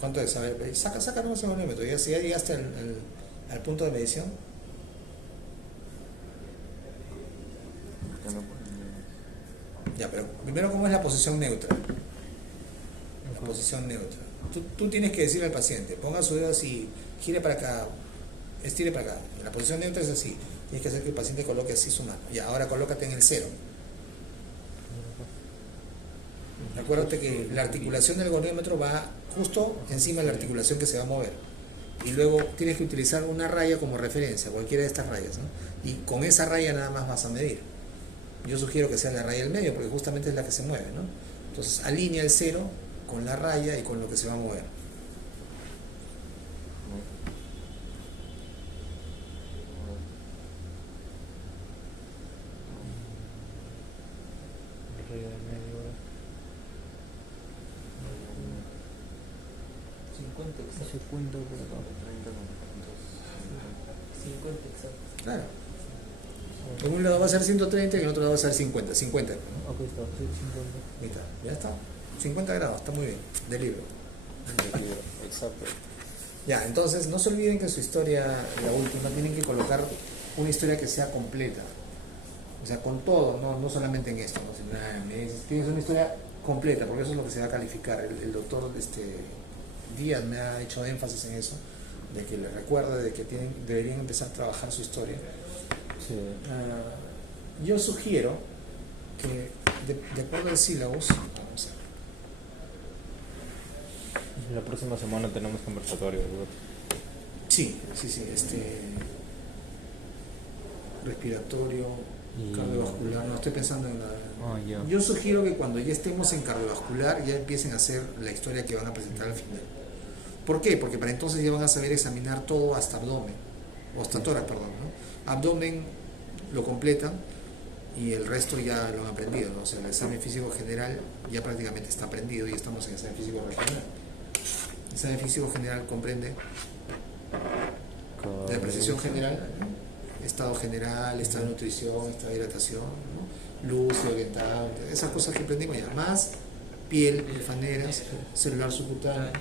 ¿Cuánto es? A ver, saca nomás el gonómetro. Ya, si ya llegaste al punto de medición. Ya, pero primero, ¿cómo es la posición neutra? La posición neutra. Tú tienes que decirle al paciente, ponga su dedo así, gire para acá, estire para acá. La posición neutra es así. Tienes que hacer que el paciente coloque así su mano. Ya, ahora colócate en el 0. Acuérdate que la articulación del gonómetro va justo encima de la articulación que se va a mover. Y luego tienes que utilizar una raya como referencia, cualquiera de estas rayas, ¿no? Y con esa raya nada más vas a medir. Yo sugiero que sea la raya del medio, porque justamente es la que se mueve, ¿no? Entonces alinea el 0 con la raya y con lo que se va a mover. Ese cuento por acá. 50 exacto. Claro. En un lado va a ser 130 y en el otro lado va a ser 50. 50. Aquí está, sí, 50. Ahí está, ya está. 50 grados, está muy bien. De libro. Exacto. Ya, entonces no se olviden que su historia, la última, tienen que colocar una historia que sea completa. O sea, con todo, no solamente en esto, ¿no? Sino, tienes una historia completa, porque eso es lo que se va a calificar. El doctor Díaz me ha hecho énfasis en eso, de que le recuerda de que deberían empezar a trabajar su historia. Sí. Yo sugiero que, de acuerdo al sílabus, vamos a ver. La próxima semana tenemos conversatorio, ¿verdad? Sí, respiratorio, cardiovascular, no estoy pensando en nada. Ya. Yo sugiero que cuando ya estemos en cardiovascular ya empiecen a hacer la historia que van a presentar al final. ¿Por qué? Porque para entonces ya van a saber examinar todo hasta abdomen, o hasta tórax, perdón, ¿no? Abdomen lo completan y el resto ya lo han aprendido, ¿no? O sea, el examen físico general ya prácticamente está aprendido y estamos en examen físico regional. El examen físico general comprende la precisión general, ¿no? Estado general, estado de nutrición, estado de hidratación, ¿no? Lúcido, orientado, esas cosas que aprendimos ya, más piel, lefaneras, celular subcutáneo.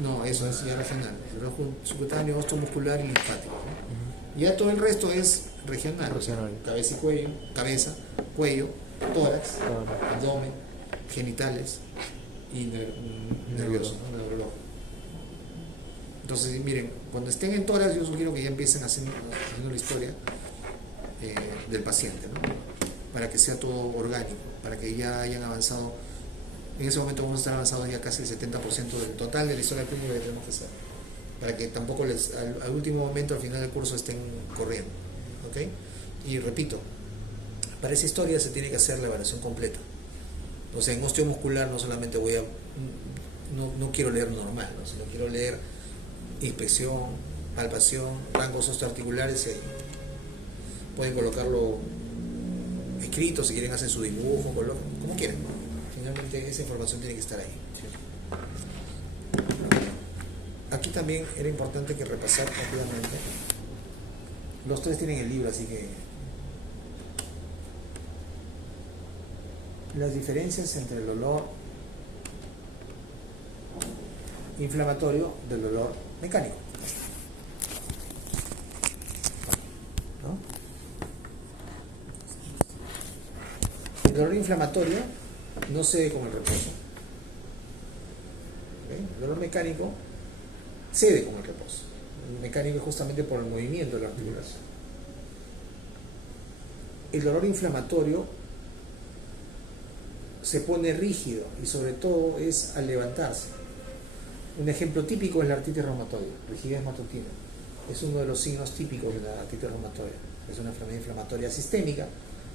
No, eso es ya regional. Celular subcutáneo, osteomuscular y linfático, ¿no? Ya todo el resto es regional. Regional. Cabeza y cuello, cabeza, cuello, tórax, abdomen, genitales y nervioso, ¿no? Neurológico. Entonces, miren, cuando estén en tórax, yo sugiero que ya empiecen haciendo la historia del paciente, ¿no? Para que sea todo orgánico, para que ya hayan avanzado. En ese momento vamos a estar avanzados ya casi el 70% del total de la historia clínica que tenemos que hacer, para que tampoco al último momento, al final del curso, estén corriendo, ¿ok? Y repito, para esa historia se tiene que hacer la evaluación completa. O sea, en osteomuscular no solamente no quiero leer normal, ¿no? Sino quiero leer inspección, palpación, rangos osteoarticulares. Pueden colocarlo escrito, si quieren hacer su dibujo, como quieran, ¿no? Finalmente esa información tiene que estar ahí. Aquí también era importante que repasar rápidamente. Los tres tienen el libro, así que las diferencias entre el dolor inflamatorio del dolor mecánico, ¿no? El dolor inflamatorio no cede con el reposo. ¿Okay? El dolor mecánico cede con el reposo. El mecánico es justamente por el movimiento de la articulación. El dolor inflamatorio se pone rígido y sobre todo es al levantarse. Un ejemplo típico es la artritis reumatoide, rigidez matutina. Es uno de los signos típicos de la artritis reumatoide. Es una enfermedad inflamatoria sistémica,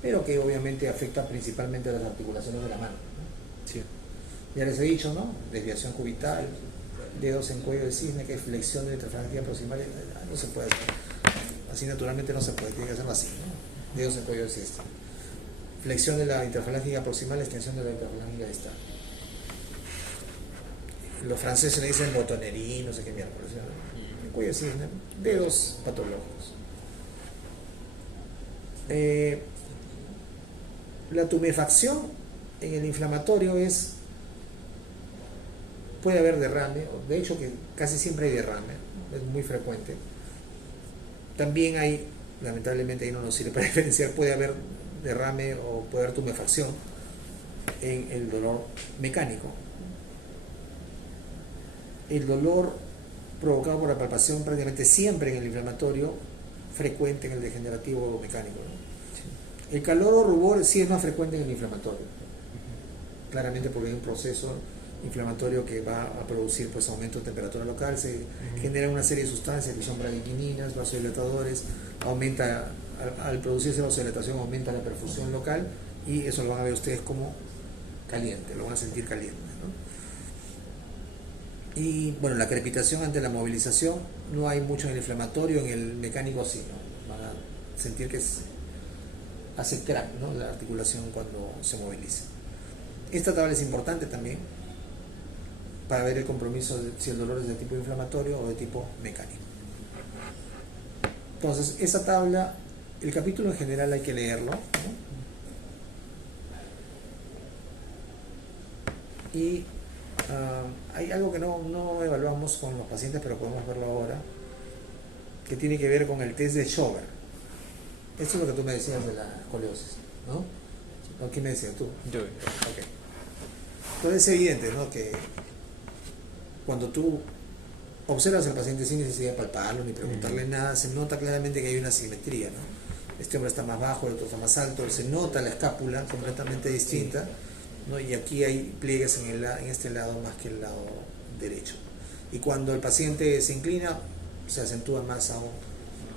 pero que obviamente afecta principalmente a las articulaciones de la mano, ¿no? Sí. Ya les he dicho, ¿no? Desviación cubital, dedos en cuello de cisne, que es flexión de la interfalange proximal, no se puede hacer. Así naturalmente no se puede, tiene que hacerlo así, ¿no? Dedos en cuello de cisne. Flexión de la interfalange proximal, extensión de la interfalange distal. Los franceses le dicen botonería, no sé qué mierda, ¿no? Cuello de cisne, dedos patológicos. La tumefacción en el inflamatorio es puede haber derrame, de hecho que casi siempre hay derrame, es muy frecuente. También hay, lamentablemente ahí no nos sirve para diferenciar, puede haber derrame o puede haber tumefacción en el dolor mecánico. El dolor provocado por la palpación prácticamente siempre en el inflamatorio, frecuente en el degenerativo mecánico, ¿no? El calor o rubor sí es más frecuente en el inflamatorio, claramente porque hay un proceso inflamatorio que va a producir pues aumento de temperatura local, se genera una serie de sustancias que son bradykininas, vasodilatadores, aumenta, al producirse la vasodilatación aumenta la perfusión local y eso lo van a ver ustedes como caliente, lo van a sentir caliente, ¿no? Y bueno, la crepitación ante la movilización no hay mucho en el inflamatorio, en el mecánico sí, ¿no? Van a sentir que hace crack, ¿no? La articulación cuando se moviliza. Esta tabla es importante también para ver el compromiso de si el dolor es de tipo inflamatorio o de tipo mecánico. Entonces, esa tabla, el capítulo en general hay que leerlo, ¿no? Y hay algo que no evaluamos con los pacientes, pero podemos verlo ahora, que tiene que ver con el test de Schober. Esto es lo que tú me decías de la escoliosis, ¿no? ¿O quién me decía? ¿Tú? Yo. Ok. Entonces es evidente, ¿no?, que cuando tú observas al paciente sin necesidad de palparlo ni preguntarle nada, se nota claramente que hay una asimetría, ¿no? Este hombre está más bajo, el otro está más alto, se nota la escápula completamente distinta, ¿no? Y aquí hay pliegues en este lado más que el lado derecho. Y cuando el paciente se inclina, se acentúa más aún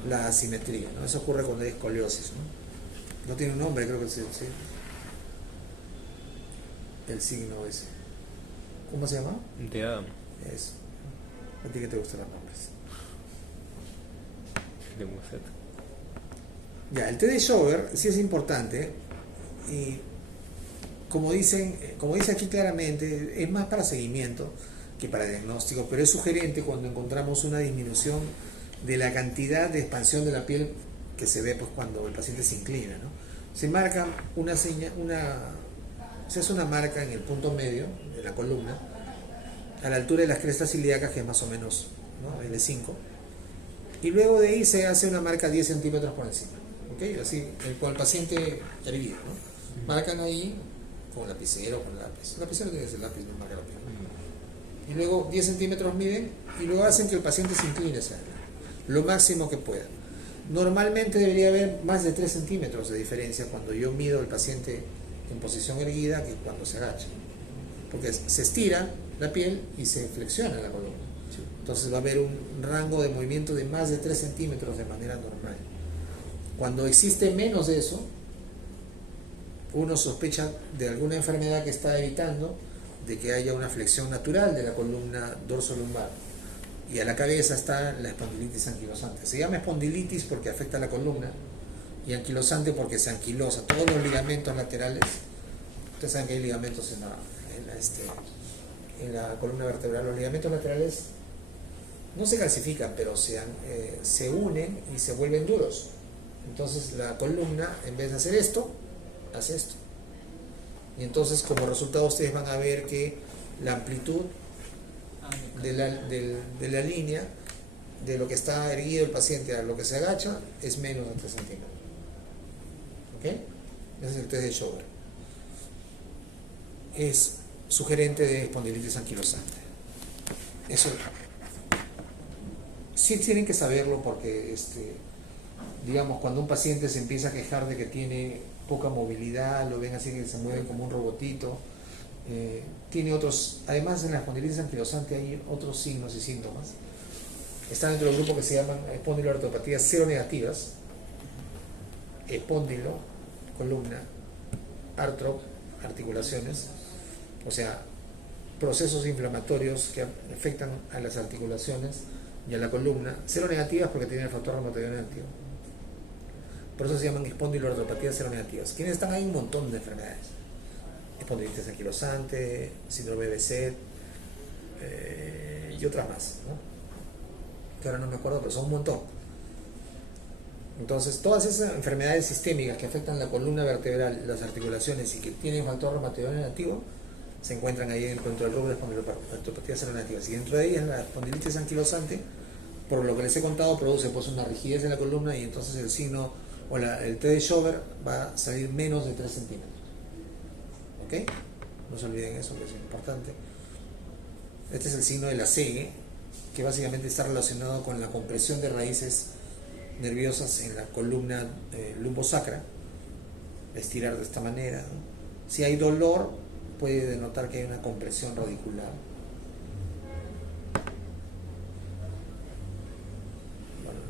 la asimetría, ¿no? Eso ocurre cuando hay escoliosis, ¿no? No tiene un nombre, creo que sí. El signo ese. ¿Cómo se llama? De Adam. Eso. ¿A ti que te gustan los nombres? De Muset. Ya, el test de Schober sí es importante y como dice aquí claramente, es más para seguimiento que para diagnóstico, pero es sugerente cuando encontramos una disminución de la cantidad de expansión de la piel que se ve pues cuando el paciente se inclina, ¿no? Se marca se hace una marca en el punto medio de la columna, a la altura de las crestas ilíacas, que es más o menos, ¿no?, L5, y luego de ahí se hace una marca 10 centímetros por encima, ¿ok? Así, con el paciente erguido, ¿no? Marcan ahí con lapicero, con lápiz. El lapicero tiene que ser lápiz, no marca la piel. Y luego 10 centímetros miden y luego hacen que el paciente se incline hacia adelante, lo máximo que pueda. Normalmente debería haber más de 3 centímetros de diferencia cuando yo mido al paciente en posición erguida que cuando se agacha, porque se estira la piel y se flexiona la columna. Entonces va a haber un rango de movimiento de más de 3 centímetros de manera normal. Cuando existe menos de eso, uno sospecha de alguna enfermedad que está evitando de que haya una flexión natural de la columna dorsolumbar. Y a la cabeza está la espondilitis anquilosante. Se llama espondilitis porque afecta a la columna y anquilosante porque se anquilosa todos los ligamentos laterales. Ustedes saben que hay ligamentos en la columna vertebral. Los ligamentos laterales no se calcifican, pero se unen y se vuelven duros. Entonces la columna, en vez de hacer esto, hace esto. Y entonces como resultado ustedes van a ver que la amplitud de la línea de lo que está erguido el paciente a lo que se agacha es menos de 3 centímetros. ¿Ok? Ese es el test de Schober. Es sugerente de espondilitis anquilosante. Eso sí tienen que saberlo porque digamos, cuando un paciente se empieza a quejar de que tiene poca movilidad, lo ven así que se mueve como un robotito, tiene otros, además en la espondilitis anquilosante hay otros signos y síntomas. Están dentro del grupo que se llaman espondiloartropatías seronegativas, espóndilo, columna, artro, articulaciones, o sea, procesos inflamatorios que afectan a las articulaciones y a la columna, seronegativas porque tienen el factor reumatoide negativo. Por eso se llaman espondiloartropatías seronegativas. ¿Quiénes están? Hay un montón de enfermedades. Espondilitis anquilosante, síndrome de Behçet y otras más, ¿no? Que ahora no me acuerdo, pero son un montón. Entonces, todas esas enfermedades sistémicas que afectan la columna vertebral, las articulaciones y que tienen factor reumatoide negativo, se encuentran ahí dentro del rubro de espondilopatías seronegativas. Y dentro de ellas la espondilitis anquilosante, por lo que les he contado, produce pues una rigidez en la columna y entonces el signo o el T de Schober va a salir menos de 3 centímetros. ¿Ok? No se olviden eso, que es importante. Este es el signo de la C, que básicamente está relacionado con la compresión de raíces nerviosas en la columna lumbosacra. Estirar de esta manera, ¿no? Si hay dolor, puede denotar que hay una compresión radicular. Bueno,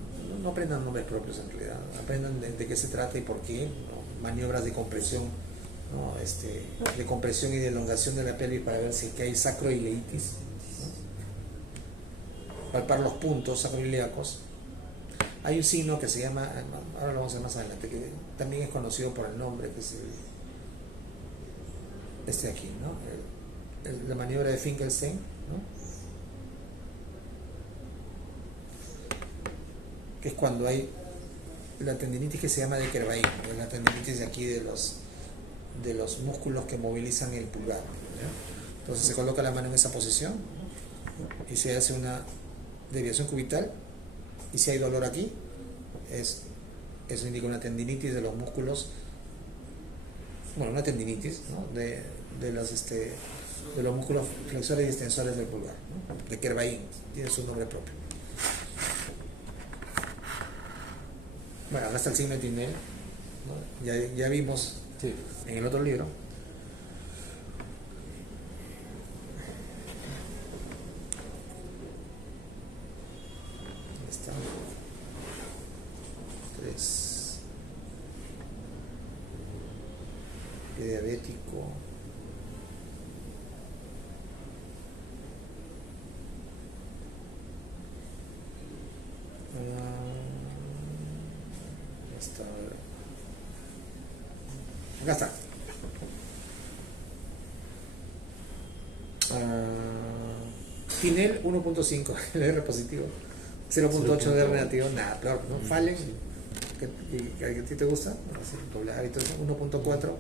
no aprendan nombres propios en realidad, aprendan de qué se trata y por qué, ¿no? Maniobras de compresión, ¿no? De compresión y de elongación de la pelvis para ver si hay sacroileitis, ¿no? Palpar los puntos sacroiliacos. Hay un signo que se llama, ahora lo vamos a ver más adelante, que también es conocido por el nombre, que es este aquí, ¿no? La maniobra de Finkelstein, ¿no? Que es cuando hay la tendinitis que se llama de Kervain, la tendinitis de aquí de los músculos que movilizan el pulgar, ¿no? Entonces se coloca la mano en esa posición, ¿no? Y se hace una deviación cubital. Y si hay dolor aquí, eso indica una tendinitis de los músculos, bueno, una tendinitis, ¿no? de los músculos flexores y extensores del pulgar, ¿no? De Kervain, tiene su nombre propio. Bueno, acá está el signo de Tinel, ¿no? Ya vimos en el otro libro. Ahí está. 3. Pie diabético. Acá está. Tinel 1.5, el R positivo, 0.8 de R negativo, nada, peor, ¿no? Fallen, que a ti te gusta, doble hábito, 1.4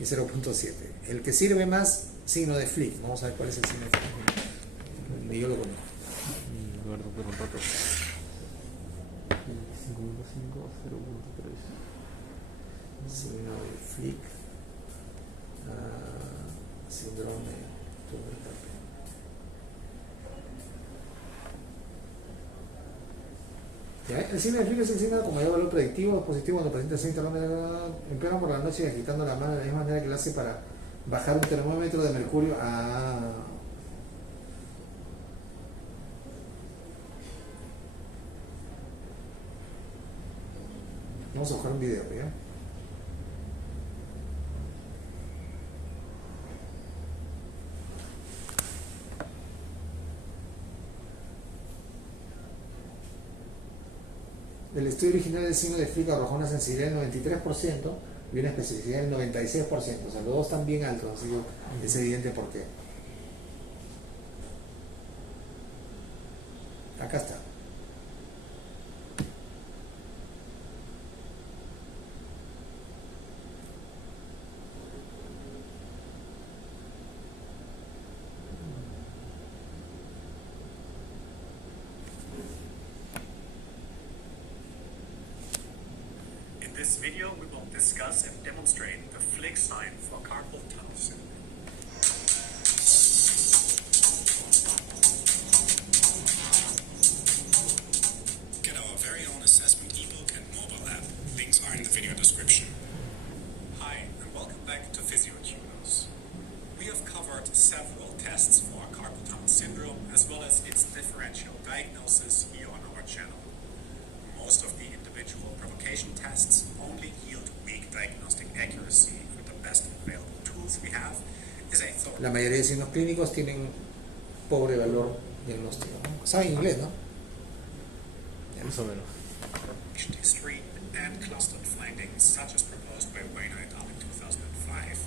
y 0.7. El que sirve más, signo de Flick. Vamos a ver cuál es el signo de Flick. Ni yo lo conozco. Eduardo, pero un rato. 5.5, 0.3. Signo de Flick. Síndrome tumoral. El signo de Flick es el signo con mayor valor predictivo, positivo cuando el paciente se empeora por la noche y agitando la mano de la misma manera que lo hace para bajar un termómetro de mercurio. Vamos a buscar un video, ¿ya? El estudio original del signo de Flick arrojó una sensibilidad del 93% y una especificidad del 96%. O sea, los dos están bien altos, así que es evidente por qué. Acá está. In this video, we will discuss and demonstrate the Flick sign for carpal tunnel syndrome. Get our very own assessment ebook and mobile app. Links are in the video description. Hi, and welcome back to PhysioTunos. We have covered several tests for carpal tunnel syndrome as well as its differential diagnosis here on our channel. Most of the individual provocation tests only yield weak diagnostic accuracy. With the best available tools we have is a thorough La mayoría de signos clínicos tienen pobre valor diagnóstico, ¿no? Saben inglés, ¿no? Más o menos. patient history and clustered findings such as proposed by Weiner et al. In 2005.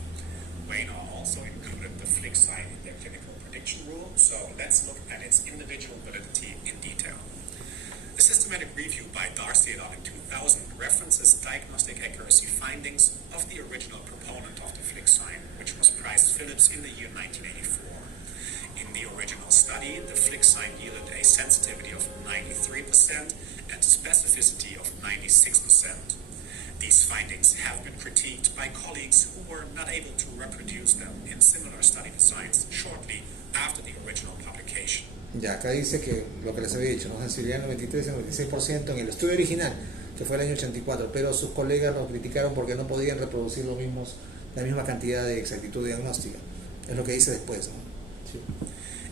Weiner also included the Flick sign in their clinical prediction rule, so let's look at its individual validity in detail. A systematic review by Darcy et al. In 2000 references diagnostic accuracy findings of the original proponent of the Flick sign, which was Price Phillips in the year 1984. In the original study, the flick sign yielded a sensitivity of 93% and specificity of 96%. These findings have been critiqued by colleagues who were not able to reproduce them in similar study designs shortly after the original publication. Ya, acá dice que lo que les había dicho, ¿no? Sensibilidad 93 y 96% en el estudio original, que fue el año 84, pero sus colegas lo criticaron porque no podían reproducir la misma cantidad de exactitud diagnóstica. Es lo que dice después, ¿no? Sí.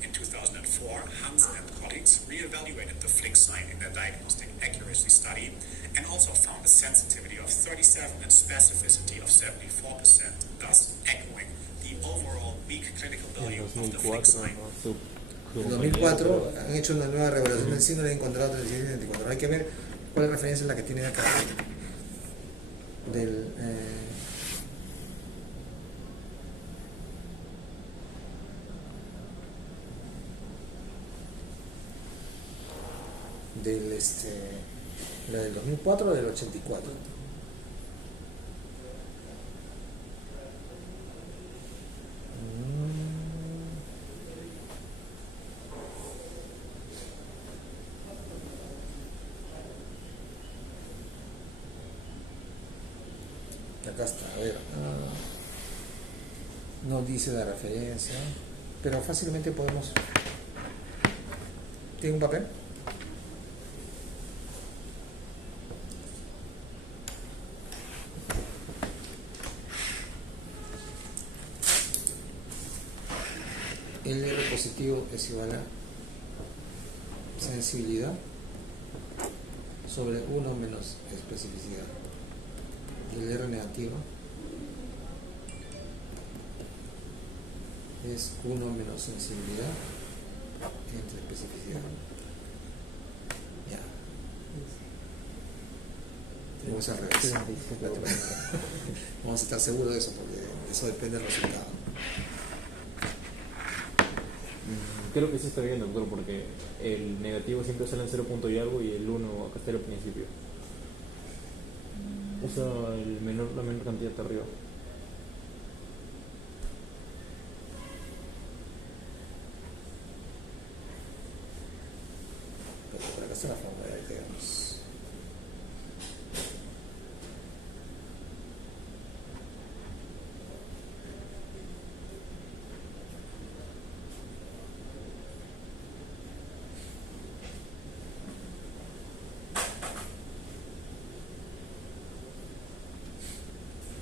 In 2004, Hansen and colleagues re-evaluated the flick sign in their diagnostic accuracy study and also found a sensitivity of 37 and specificity of 74%, thus echoing the overall weak clinical value of the flick sign. En 2004 han hecho una nueva revelación del signo y han encontrado 37 y 74. Hay que ver cuál es la referencia en la que tienen acá. La del 2004 o del 84. Acá está, a ver. No dice la referencia, pero fácilmente podemos. ¿Tiene un papel? El R positivo es igual a sensibilidad sobre 1 menos especificidad. Y el R negativo es 1 menos sensibilidad entre especificidad. Ya. Vamos al revés. Vamos a estar seguros de eso porque eso depende del resultado. Creo que sí está bien, doctor, porque el negativo siempre sale en 0 punto y algo y el 1 acá está al principio. Usa la menor cantidad de arriba. Pero por acá está la forma de digamos.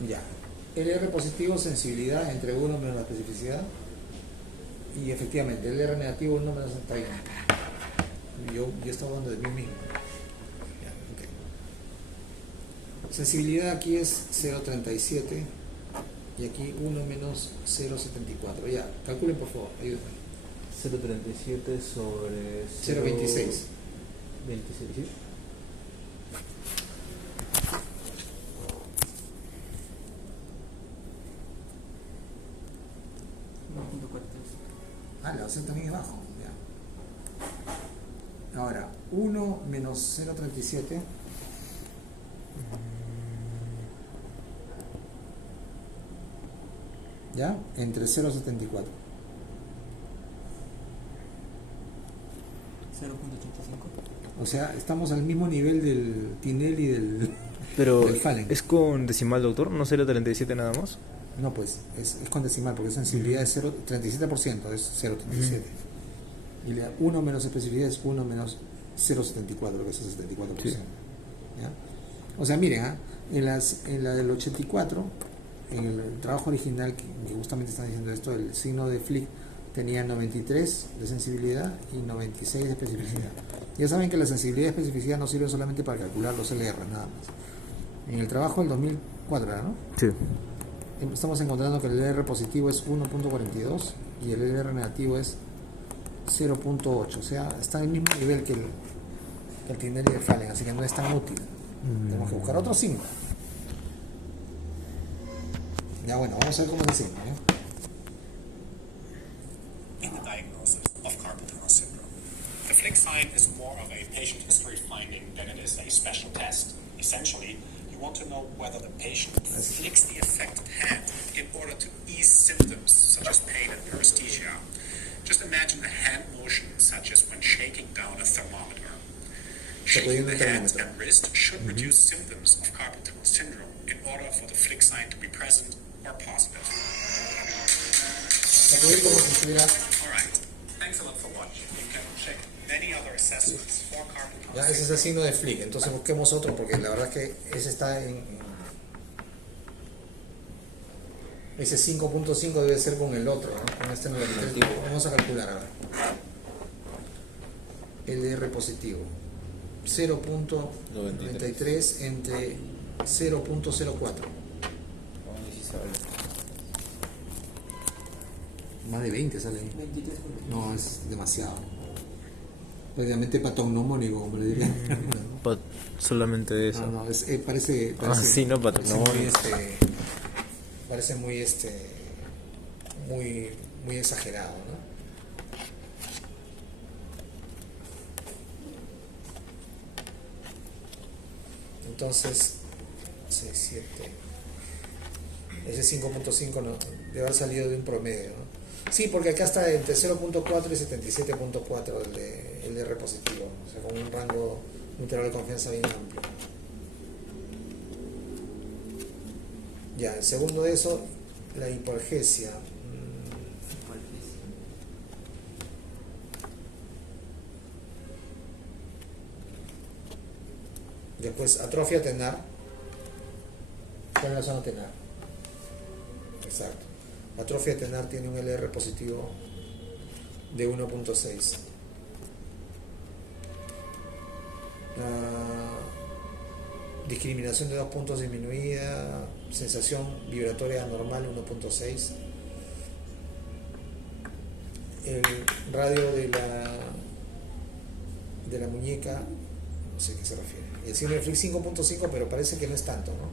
Ya, el R positivo sensibilidad entre 1 menos la especificidad y efectivamente el R negativo 1 menos está bien. Yo estaba hablando de mí mismo. Ya, okay. Sensibilidad aquí es 0.37 y aquí 1 menos 0.74. Ya, calculen por favor, ayúdenme. 0.37 sobre 0.26. 26, ¿sí? La opción también es bajo. Ya. Ahora, 1 menos 0.37 ¿ya? Entre 0.74. 0.85. O sea, estamos al mismo nivel del Tinel y del Fallen. ¿Es con decimal, doctor? ¿No 0.37 nada más? No, pues es con decimal, porque sensibilidad es 37%, es 0.37. Y la 1 menos especificidad es 1 menos 0.74, lo que es el 74%. Sí. ¿Ya? O sea, miren, en la del 84, en el trabajo original que justamente están diciendo esto, el signo de Flick tenía 93 de sensibilidad y 96 de especificidad. Ya saben que la sensibilidad y especificidad no sirven solamente para calcular los LR, nada más. En el trabajo del 2004, ¿no? Sí. Estamos encontrando que el R positivo es 1.42 y el R negativo es 0.8, o sea, está al mismo nivel que el Tinel y el Fallen, así que no es tan útil. Tenemos que buscar otro signo. Ya bueno, vamos a ver cómo es el signo, ¿eh? In the diagnosis of carpal tunnel syndrome, the Flick sign is more of a patient history finding than it is a special test. Essentially, you want to know whether the patient flicks the affected hand in order to ease symptoms such as pain and paralysis. Shaking the hands and wrist should reduce symptoms of carpal tunnel syndrome in order for the flick sign to be present or positive. Sacudir como si estuviera. Alright, thanks a lot for watching. You can check many other assessments for carpal tunnel Ya, ese es el signo de flick. Entonces busquemos otro porque la verdad es que ese está en ese 5.5 debe ser con el otro, ¿no? Con este 93. Vamos a calcular ahora. LR positivo 0.93 entre 0.04. Más de 20 sale ahí. 23. No, es demasiado. Prácticamente patognomónico, como le diría. Solamente eso. No, parece sí, no patognomónico. Parece muy muy exagerado, ¿no? Entonces 6, 7 ese 5.5 no, debe haber salido de un promedio, ¿no? Sí, porque acá está entre 0.4 y 77.4 el de R positivo, o sea, con un rango, un intervalo de confianza bien amplio. Ya, el segundo de eso, la hipoalgesia. Después, atrofia tenar. ¿Cuál es la zona tenar? Exacto. Atrofia tenar tiene un LR positivo de 1.6. Discriminación de 2 puntos disminuida, sensación vibratoria anormal 1.6. El radio de la muñeca, no sé a qué se refiere. El signo de Flick 5.5, pero parece que no es tanto, ¿no?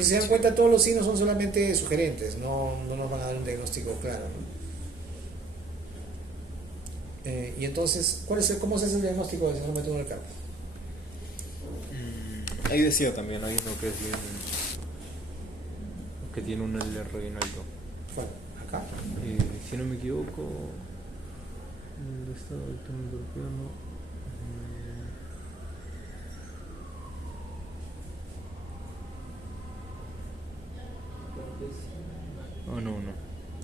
Si se dan cuenta, todos los signos son solamente sugerentes, no nos van a dar un diagnóstico claro, ¿no? Y entonces, ¿cómo se hace el diagnóstico del síndrome de túnel del carpo? Ahí decía también, hay uno que es bien, que tiene un LR bien alto. ¿Cuál? ¿Acá? Si no me equivoco, el estado del túnel carpiano.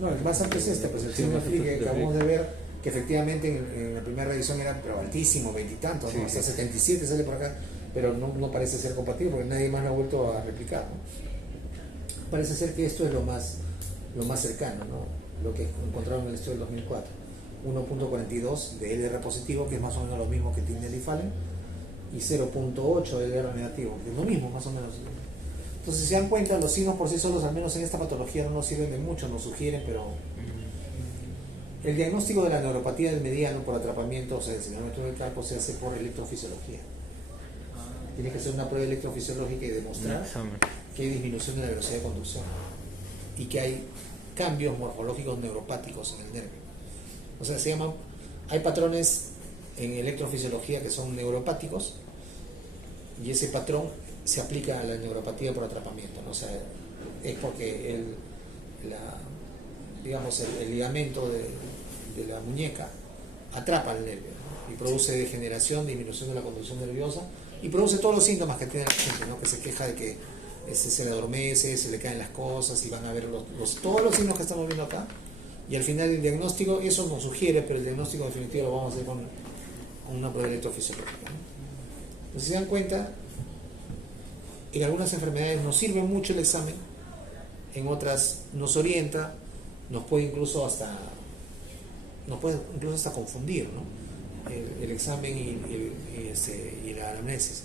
No, el más alto es este, pues el signo de Flick que acabamos de ver, que efectivamente en la primera revisión era pero altísimo, 20 y tantos, ¿no? Hasta 77 sale por acá, pero no parece ser compatible porque nadie más lo ha vuelto a replicar, ¿no? Parece ser que esto es lo más cercano, ¿no? Lo que encontraron en el estudio del 2004, 1.42 de LR positivo, que es más o menos lo mismo que tiene el Ifalen, y 0.8 de LR negativo, que es lo mismo más o menos. Entonces, si se dan cuenta, los signos por sí solos, al menos en esta patología, no nos sirven de mucho, nos sugieren, pero el diagnóstico de la neuropatía del mediano por atrapamiento, o sea, el síndrome de túnel del carpo, se hace por electrofisiología. Tiene que hacer una prueba electrofisiológica y demostrar que hay disminución de la velocidad de conducción y que hay cambios morfológicos neuropáticos en el nervio. O sea, hay patrones en electrofisiología que son neuropáticos y ese patrón se aplica a la neuropatía por atrapamiento, ¿no? O sea, es porque el ligamento de la muñeca atrapa el nervio, ¿no? Y produce degeneración, disminución de la conducción nerviosa y produce todos los síntomas que tiene la gente, ¿no? Que se queja de que se le adormece, se le caen las cosas y van a ver todos los signos que estamos viendo acá, y al final el diagnóstico, eso nos sugiere, pero el diagnóstico definitivo lo vamos a hacer con una prueba electrofisiológica, ¿no? Entonces, si se dan cuenta, en algunas enfermedades nos sirve mucho el examen, en otras nos orienta, nos puede incluso hasta confundir, ¿no? El examen y la anamnesis.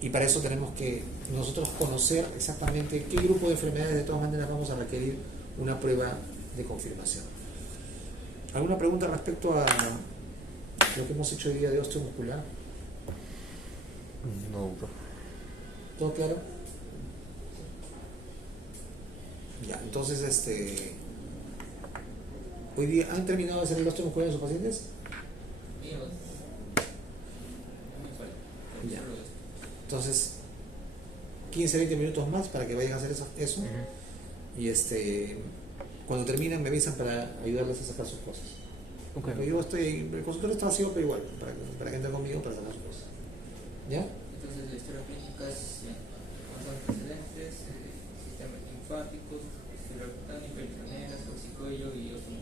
Y para eso tenemos que nosotros conocer exactamente qué grupo de enfermedades de todas maneras vamos a requerir una prueba de confirmación. ¿Alguna pregunta respecto a lo que hemos hecho hoy día de osteomuscular? No. ¿Todo claro? Ya, entonces hoy día ¿han terminado de hacer el osteomuscular en sus pacientes? Ya. Entonces 15-20 minutos más para que vayan a hacer eso. Y cuando terminen me avisan para ayudarles a sacar sus cosas. Okay. Yo el consultorio está vacío, pero igual, para que entren conmigo para sacar sus cosas. ¿Ya? Entonces la historia clínica es más antecedentes, sistema linfático, historia botánica, enfermera, toxicoyo y otro.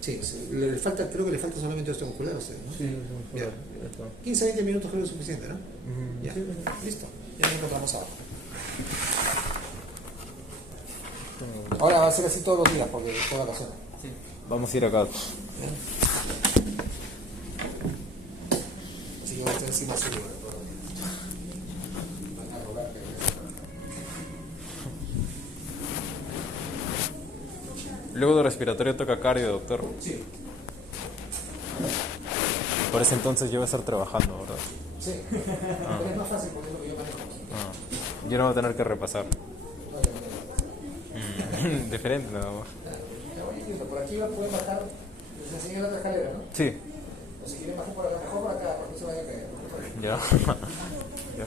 Sí, le falta, creo que le falta solamente osteomuscular a usted, ¿no? Sí, Ya. eso. 15-20 minutos creo que es suficiente, ¿no? Ujú. Ya, listo. Ya nos encontramos abajo. Ahora va a ser así todos los días porque es toda la zona. Sí. Vamos a ir acá. Así que va a estar así más seguro. Van a robar. Luego de respiratorio toca cardio, doctor. Sí. Por ese entonces yo voy a estar trabajando, ¿verdad? Sí. Pero es más fácil porque es lo que yo manejo. Ah. Yo no voy a tener que repasar. Diferente nada más. Por aquí va a poder bajar, les enseñé la otra escalera, ¿no? Sí. O si quieren bajar por acá, mejor por acá, porque no se vaya a caer. Ya. Ya.